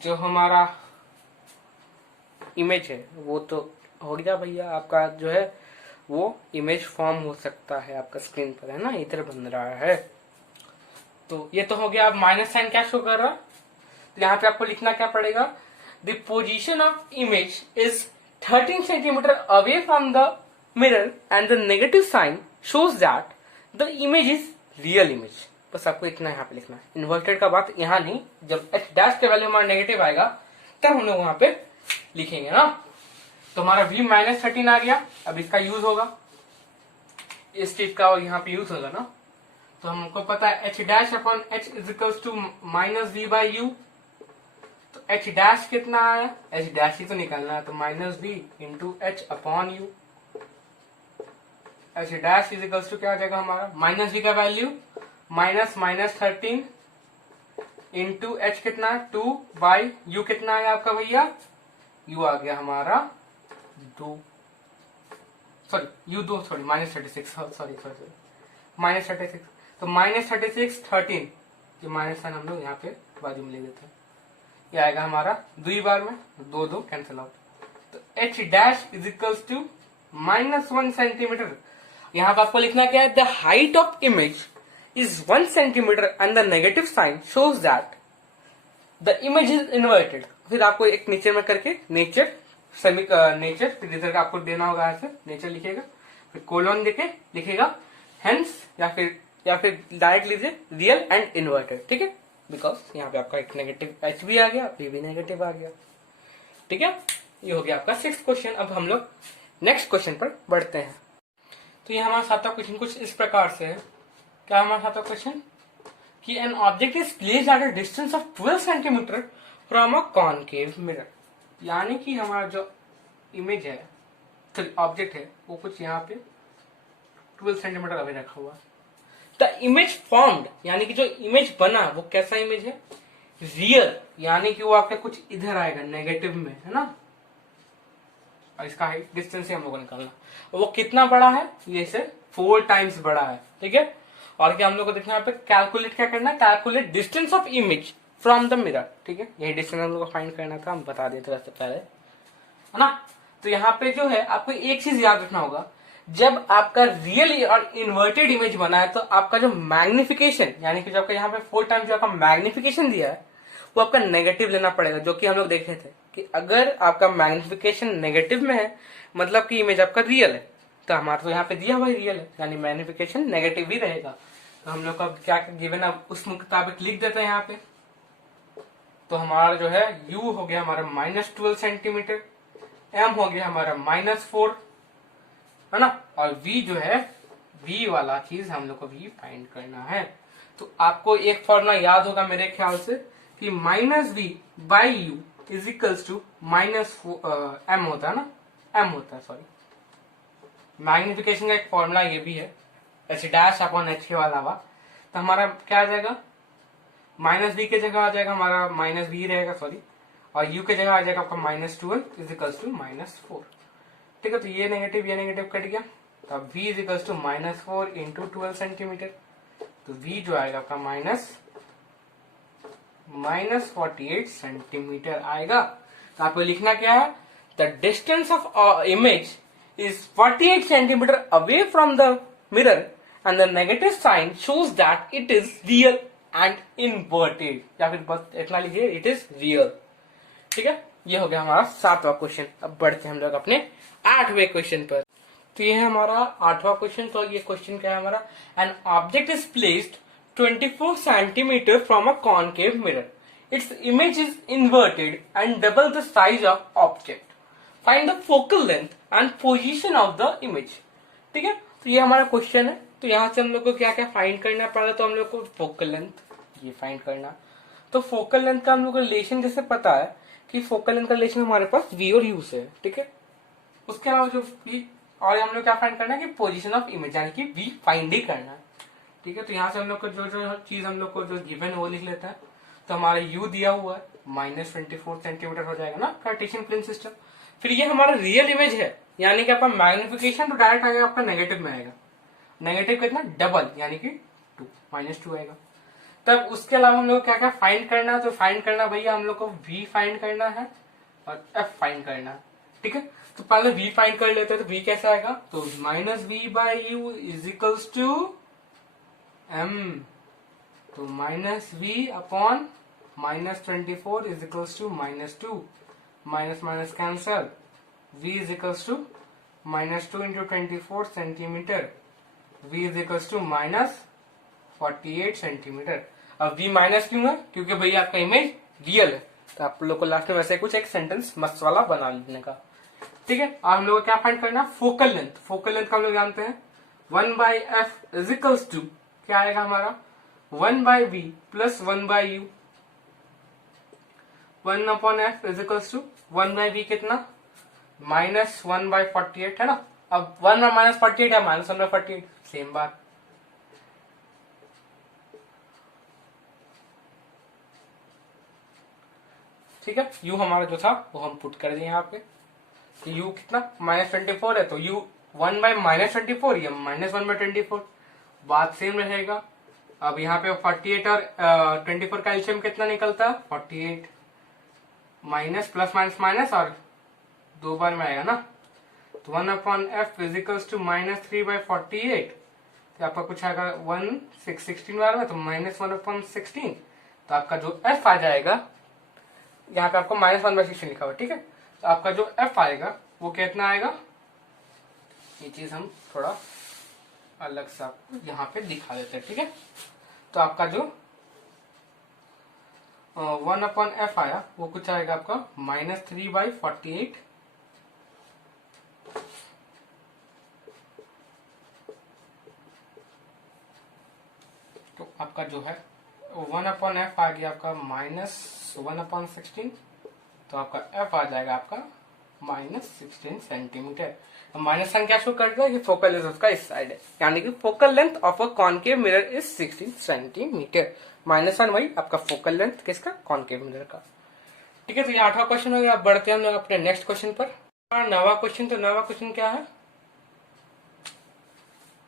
जो हमारा इमेज है वो तो हो गया भैया, आपका जो है वो इमेज फॉर्म हो सकता है आपका स्क्रीन पर, है ना, इधर बन रहा है। तो ये तो हो गया। अब माइनस साइन क्या शो कर रहा, तो यहाँ पे आपको लिखना क्या पड़ेगा, the position of image is 13 centimetre away from the mirror and the negative sign shows that the image is real image. बस आपको इतना यहाँ पे लिखना है, इन्वर्टेड का बात यहाँ नहीं, जब h डैश के वैल्यू हमारा नेगेटिव आएगा तब हम लोग वहां पे लिखेंगे ना। तो हमारा v -13 आ गया। अब इसका यूज होगा, इस चीज का यहाँ पे यूज होगा ना। तो हमको पता है h dash upon h equals to -v/u। तो एच डैश कितना आया, एच डैश ही तो निकालना है, तो minus B into H upon U. H dash is equals to क्या आ जाएगा हमारा, माइनस बी का वैल्यू -13 इंटू एच कितना है 2 बाई यू कितना है आपका भैया, यू आ गया हमारा 2, सॉरी यू 2 सॉरी -36 सॉरी -36, तो -36 13, ये माइनस साइन हम लोग यहाँ पे बाजू में ले देते हैं, ये आएगा हमारा 2 बार में 2 2 कैंसिल आउट। तो H dash is equals to -1 centimetre. यहाँ पे आपको लिखना क्या है, the height of image is 1 centimeter and the negative sign shows that the image is inverted। फिर आपको एक नीचे में करके नेचर नेचर फिर इधर का आपको देना होगा, ऐसे नेचर लिखेगा, फिर कोलोन देके लिखेगा हेंस, या फिर डायरेक्ट लीजिए रियल एंड इन्वर्टेड, ठीक है, बिकॉज यहाँ पे आपका एक नेगेटिव एच भी आ गया, बी भी नेगेटिव आ गया, ठीक है। ये हो गया आपका 6th क्वेश्चन। अब हम लोग नेक्स्ट क्वेश्चन पर बढ़ते हैं। तो ये हमारा 7वां क्वेश्चन कुछ इस प्रकार से है। क्या हमारा 7वां क्वेश्चन कि an object is placed at a distance of 12 centimetre from a concave mirror, यानी कि हमारा जो इमेज है, ऑब्जेक्ट है, वो कुछ यहाँ पे 12 सेंटीमीटर अभी रखा हुआ। द इमेज फॉर्म्ड, यानी कि जो इमेज बना वो कैसा इमेज है, रियल, यानी कि वो आपके कुछ इधर आएगा नेगेटिव में, है ना, और इसका हाइट डिस्टेंस ही हम लोग को निकालना, वो कितना बड़ा है, ये से 4 टाइम्स बड़ा है, ठीक है। और क्या हम लोग को देखना है यहाँ पे, कैलकुलेट क्या करना है, calculate distance of image from the mirror, ठीक है, यही डिस्टेंस हम लोग को फाइंड करना था, हम बता देते सबसे पहले, है ना। तो यहाँ पे जो है आपको एक चीज याद रखना होगा, जब आपका रियल और इन्वर्टेड इमेज बना है तो आपका जो मैग्निफिकेशन, यानी कि जो आपका यहाँ पे 4 टाइम्स जो आपका मैग्निफिकेशन दिया है वो आपका नेगेटिव लेना पड़ेगा, जो कि हम लोग देखे थे कि अगर आपका मैग्निफिकेशन नेगेटिव में है मतलब कि इमेज आपका रियल है, तो हमारा तो यहाँ पे दिया हुआ रियल है, यानी मैग्निफिकेशन नेगेटिव ही रहेगा। तो हम लोग का क्या गिवन है, उस मुताबिक लिख देते हैं यहाँ पे। तो हमारा जो है u हो गया हमारा -12 सेंटीमीटर, m हो गया हमारा -4, है ना, और v जो है v वाला चीज हम लोग को v फाइंड करना है। तो आपको एक फॉर्मूला याद होगा मेरे ख्याल से कि -v/u is equals to -m होता है ना, m होता है, सॉरी, मैग्निफिकेशन का एक फॉर्मूला ये भी है, एच डैश अपॉन एच के अलावा। तो हमारा क्या आ जाएगा, -v के जगह आ जाएगा हमारा -v रहेगा, सॉरी, और u के जगह आ जाएगा आपका -12 इज इक्वल्स टू -4, ठीक है। तो ये नेगेटिव कट गया, तो अब v is equals to -4 into 12 centimetre, तो v जो आएगा आपका -48 सेंटीमीटर आएगा। तो आपको लिखना क्या है, the distance of image is 48 centimeter away from the mirror and the negative sign shows that it is real and inverted, या फिर बस इतना लिखिए it is real, ठीक है। ये हो गया हमारा 7वां क्वेश्चन। अब बढ़ते हैं हम लोग अपने 8वें क्वेश्चन पर। तो ये है हमारा 8वां क्वेश्चन। तो ये क्वेश्चन क्या है हमारा, an object is placed 24 centimetre from a concave mirror, its image is inverted and double the size of object, find the focal length and position of the image, ठीक है। तो ये हमारा क्वेश्चन है। तो यहाँ से हम लोग को क्या क्या फाइंड करना पड़ा, तो हम लोग को फोकल लेंथ ये फाइंड करना। तो फोकल लेंथ का हम लोग को रिलेशन जैसे पता है कि फोकल लेंथ का रिलेशन हमारे पास v और u से है, ठीक है। उसके अलावा जो v और हम लोग क्या फाइंड करना है कि पोजीशन ऑफ इमेज, यानी कि v फाइंड ही करना है, ठीक है। तो यहाँ से हम लोग को जो चीज हम लोग को जो गिवन है वो लिख लेते हैं। तो हमारा u दिया हुआ है -24 सेंटीमीटर हो जाएगा ना, कार्टेशियन प्लेन सिस्टम। फिर ये हमारा रियल इमेज है, यानी कि आपका मैग्निफिकेशन तो डायरेक्ट आएगा आपका नेगेटिव में आएगा, नेगेटिव कितना डबल, यानी कि 2 -2 आएगा। तब उसके अलावा हम लोग क्या क्या फाइंड करना है, तो फाइंड करना भैया हम लोग को v फाइंड करना है और f फाइंड करना है, ठीक है। तो पहले v फाइंड कर लेते हैं। तो v कैसा आएगा, तो -v/u is equals to m, तो -v upon -24 is equals to -2, minus minus cancel, v is equals to -2 into 24 centimetre, v is equals to -48 centimetre. अब v माइनस क्यों है, क्योंकि भैया आपका इमेज रियल है। तो आप लोग को लास्ट में वैसे कुछ एक सेंटेंस मस्त वाला बना लेने का, ठीक है। और हम लोग को क्या फाइंड करना, फोकल लेंथ। फोकल लेंथ का हम लोग जानते हैं 1/f इज इक्वल्स टू क्या आएगा हमारा 1/v plus 1/u, 1 upon F is equals to 1/v कितना, -1/48 है ना। अब 1 में -48 है, -1/48 सेम बात। ठीक है, u हमारा जो था वो हम पुट कर दिए यहाँ पे। u कितना -24 है, तो u 1/-24, ये -1/24, बात सेम रहेगा। अब यहाँ पे 48 और 24 का एलसीएम कितना निकलता है, 48, माइनस प्लस माइनस माइनस और 2 बार में आएगा ना, तो 1 अपॉन एफ इजिकल्स टू -3/48, तो आपका कुछ आएगा 16 बार में, तो -1 अपॉन 16, तो आपका जो एफ आ जाएगा, यहाँ पे आपको -1/16 लिखा हुआ, ठीक है। तो आपका जो एफ आएगा वो कितना आएगा, ये चीज हम थोड़ा अलग सा यहाँ पे दिखा देते हैं, ठीक है। तो आपका जो 1 अपॉन एफ आया वो कुछ आएगा आपका -3/48, तो आपका जो है 1 अपॉन एफ आ गया आपका -1/16, तो आपका एफ आ जाएगा आपका -16 सेंटीमीटर। माइनस साइन क्या शो करता है कि फोकल लेंथ उसका इस साइड है, यानी कि focal length of a concave mirror is 16 centimetre. Minus sign वही आपका फोकल लेंथ किसका, कॉनकेव मिरर का। ठीक है, तो ये 8वां क्वेश्चन हो गया। अब बढ़ते हैं हम लोग अपने नेक्स्ट क्वेश्चन पर। 9वां क्वेश्चन, तो 9वां क्वेश्चन क्या है,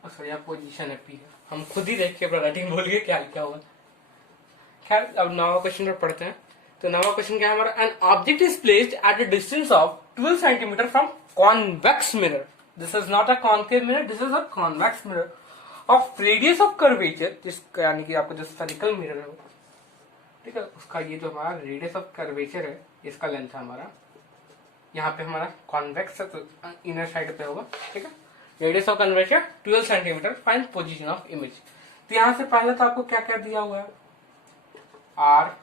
सॉरी आप पोजीशन है पी है, हम खुद ही देख के राइटिंग बोल गए क्या लिखा हुआ। खैर अब 9वां क्वेश्चन पर पढ़ते हैं। तो 9वां क्वेश्चन क्या है हमारा, an object is placed at a distance of 12 centimetre from convex mirror. This is not a concave mirror, this is a convex mirror of radius of curvature, जिसका यानी कि आपको जो स्फेरिकल मिरर है, ठीक है, उसका ये जो हमारा रेडियस ऑफ कर्वेचर है, इसका लेंथ है हमारा, यहाँ पे हमारा कॉन्वेक्स है तो इनर साइड पे होगा, ठीक है। Radius of curvature 12 centimetre, find position of image. तो यहाँ से पहले तो आपको क्या क्या दिया हुआ है, आर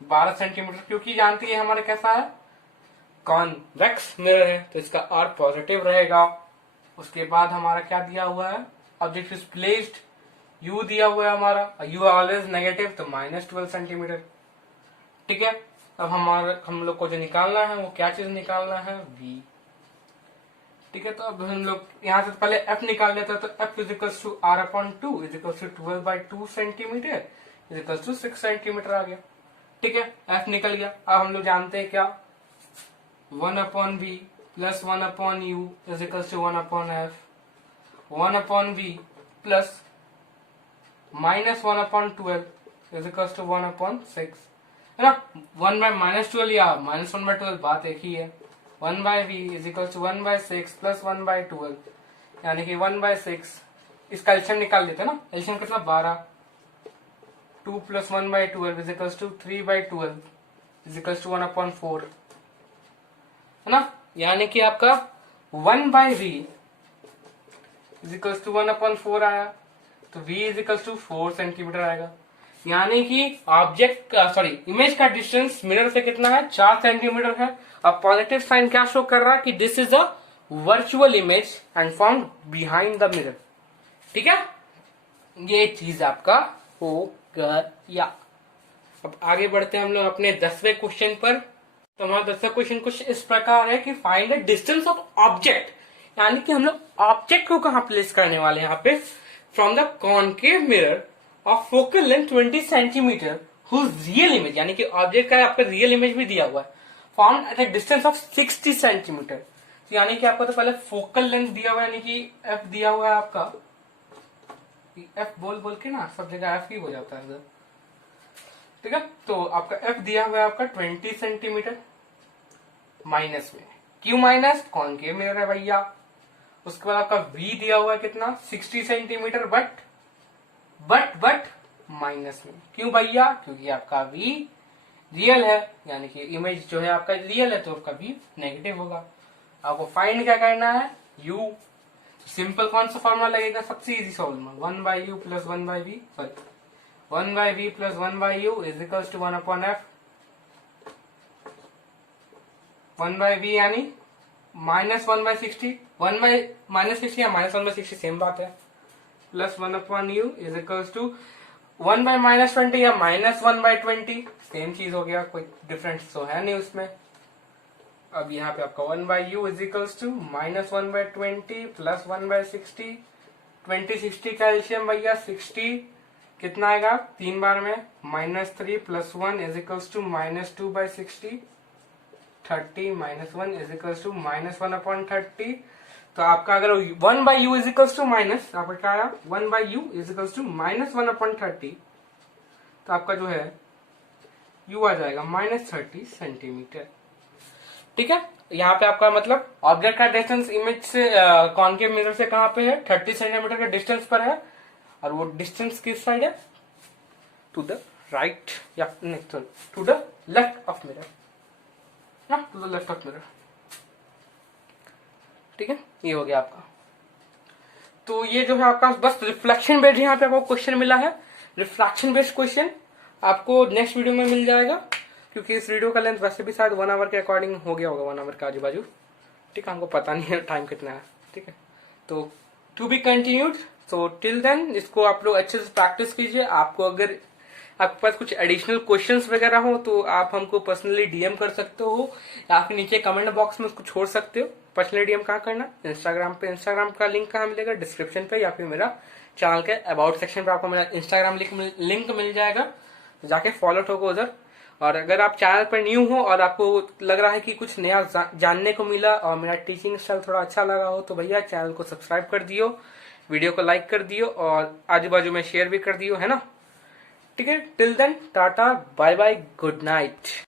12 सेंटीमीटर, क्योंकि जानती है हमारा कैसा है, कॉन्वेक्स मिरर है, तो इसका आर पॉजिटिव रहेगा। उसके बाद हमारा क्या दिया हुआ है, ऑब्जेक्ट इज प्लेस्ड, यू दिया हुआ है हमारा, यू ऑलवेज नेगेटिव, तो -12 सेंटीमीटर, ठीक है। अब हम लोग को जो निकालना है वो क्या चीज निकालना है, v, ठीक है। तो अब हम लोग यहाँ से पहले f निकाल लेते हैं, तो f equals to r/2 equals to 12/2 centimetre equals to 6 centimetre आ गया, ठीक है। f निकल गया। अब हम लोग जानते हैं क्या, 1/v plus 1/u is equals to 1/f, 1/v plus -1/12 is equals to 1/6, है ना। 1/-12 या -1/12 बात एक ही है। 1/v is equals to 1/6 plus 1/12, यानी कि 1/6। इसका एलसीएम निकाल लेते हैं ना, एलसीएम कितना 12, 2 plus 1/12 is equals to 3/12 is equals to 1/4, है ना। यानी कि आपका 1/v इज इक्वल्स टू 1/4 आया, तो v is equals to 4 centimetre आएगा। यानी कि ऑब्जेक्ट का इमेज का डिस्टेंस मिरर से कितना है, 4 सेंटीमीटर है। अब पॉजिटिव साइन क्या शो कर रहा है कि this is a virtual image and found behind the mirror, ठीक है। ये चीज आपका हो गया। अब आगे बढ़ते हैं हम लोग अपने 10वें क्वेश्चन पर। तो हमारा 10वां क्वेश्चन कुछ इस प्रकार है कि find the distance of object, यानी कि हम लोग ऑब्जेक्ट को कहां प्लेस करने वाले हैं यहाँ पे, from the concave mirror of focal length 20 centimetre whose real image, यानी कि ऑब्जेक्ट का आपका रियल इमेज भी दिया हुआ है, found at a distance of 60 centimetre. तो यानी कि आपको तो पहले फोकल लेंथ दिया हुआ है, यानी कि एफ दिया हुआ है आपका, एफ बोल के ना सब जगह एफ ही हो जाता है, ठीक है। तो आपका एफ दिया हुआ है आपका 20 सेंटीमीटर, माइनस में, क्यों माइनस, कॉनकेव मिरर है भैया। उसके बाद आपका v दिया हुआ है कितना, 60 सेंटीमीटर, बट माइनस में, क्यों भैया, क्योंकि आपका v रियल है, यानी कि इमेज जो है आपका रियल है, तो आपका v नेगेटिव होगा। आपको फाइंड क्या करना है, u। सिंपल कौन सा फॉर्मूला लगेगा, सबसे easy formula, 1/u plus 1/v, sorry 1/v plus 1/u is equals to 1/f, 1/v यानी -1/60, 1/-60 या -1/60 सेम बात है, plus 1/u is equals to 1/-20 या -1/20 सेम चीज हो गया, कोई डिफरेंस तो है नहीं उसमें। अब यहाँ पे आपका 1/u इजिकल्स टू -1/20 प्लस 1/60। 20-60 का एलसीएम भैया 60 कितना आएगा 3 बार में, -3 + 1 इजिकल्स टू -2/60। 30 - 1 equals to -1/30। तो आपका अगर 1/u इजिकल्स टू माइनस, आपका क्या आया 1/u इजिकल्स टू -1/30, तो आपका जो है u आ जाएगा -30 सेंटीमीटर। ठीक है, यहाँ पे आपका मतलब ऑब्जेक्ट का डिस्टेंस इमेज से कॉनकेव मिरर से कहाँ पे है 30 सेंटीमीटर के डिस्टेंस पर है, और वो डिस्टेंस किस साइड है, टू द राइट या नहीं to the left of mirror, to the left of mirror. ठीक है, ये हो गया आपका। तो ये जो है आपका बस रिफ्लेक्शन बेस्ड यहाँ पे आपको क्वेश्चन मिला है। रिफ्लेक्शन बेस्ड क्वेश्चन आपको नेक्स्ट वीडियो में मिल जाएगा, क्योंकि इस वीडियो का लेंथ वैसे भी शायद 1 आवर के अकॉर्डिंग हो गया होगा, 1 आवर का आजू बाजू। ठीक है, हमको पता नहीं है टाइम कितना है। ठीक है, तो to be continued. So till then इसको आप लोग अच्छे से प्रैक्टिस कीजिए। आपको अगर आपके पास कुछ एडिशनल क्वेश्चंस वगैरह हो तो आप हमको पर्सनली डीएम कर सकते हो, या फिर नीचे कमेंट बॉक्स में उसको छोड़ सकते हो। पर्सनली डीएम कहाँ करना, इंस्टाग्राम पे। इंस्टाग्राम का लिंक कहाँ मिलेगा, डिस्क्रिप्शन पे, या फिर मेरा चैनल के अबाउट सेक्शन पे आपको मेरा इंस्टाग्राम लिंक मिल जाएगा, जाके फॉलो ठोको उधर। और अगर आप चैनल पर न्यू हो और आपको लग रहा है कि कुछ नया जानने को मिला और मेरा टीचिंग स्टाइल थोड़ा अच्छा लगा हो, तो भैया चैनल को सब्सक्राइब कर दियो, वीडियो को लाइक कर दियो और आजू बाजू में शेयर भी कर दियो, है ना। ठीक है, till then tata bye bye good night.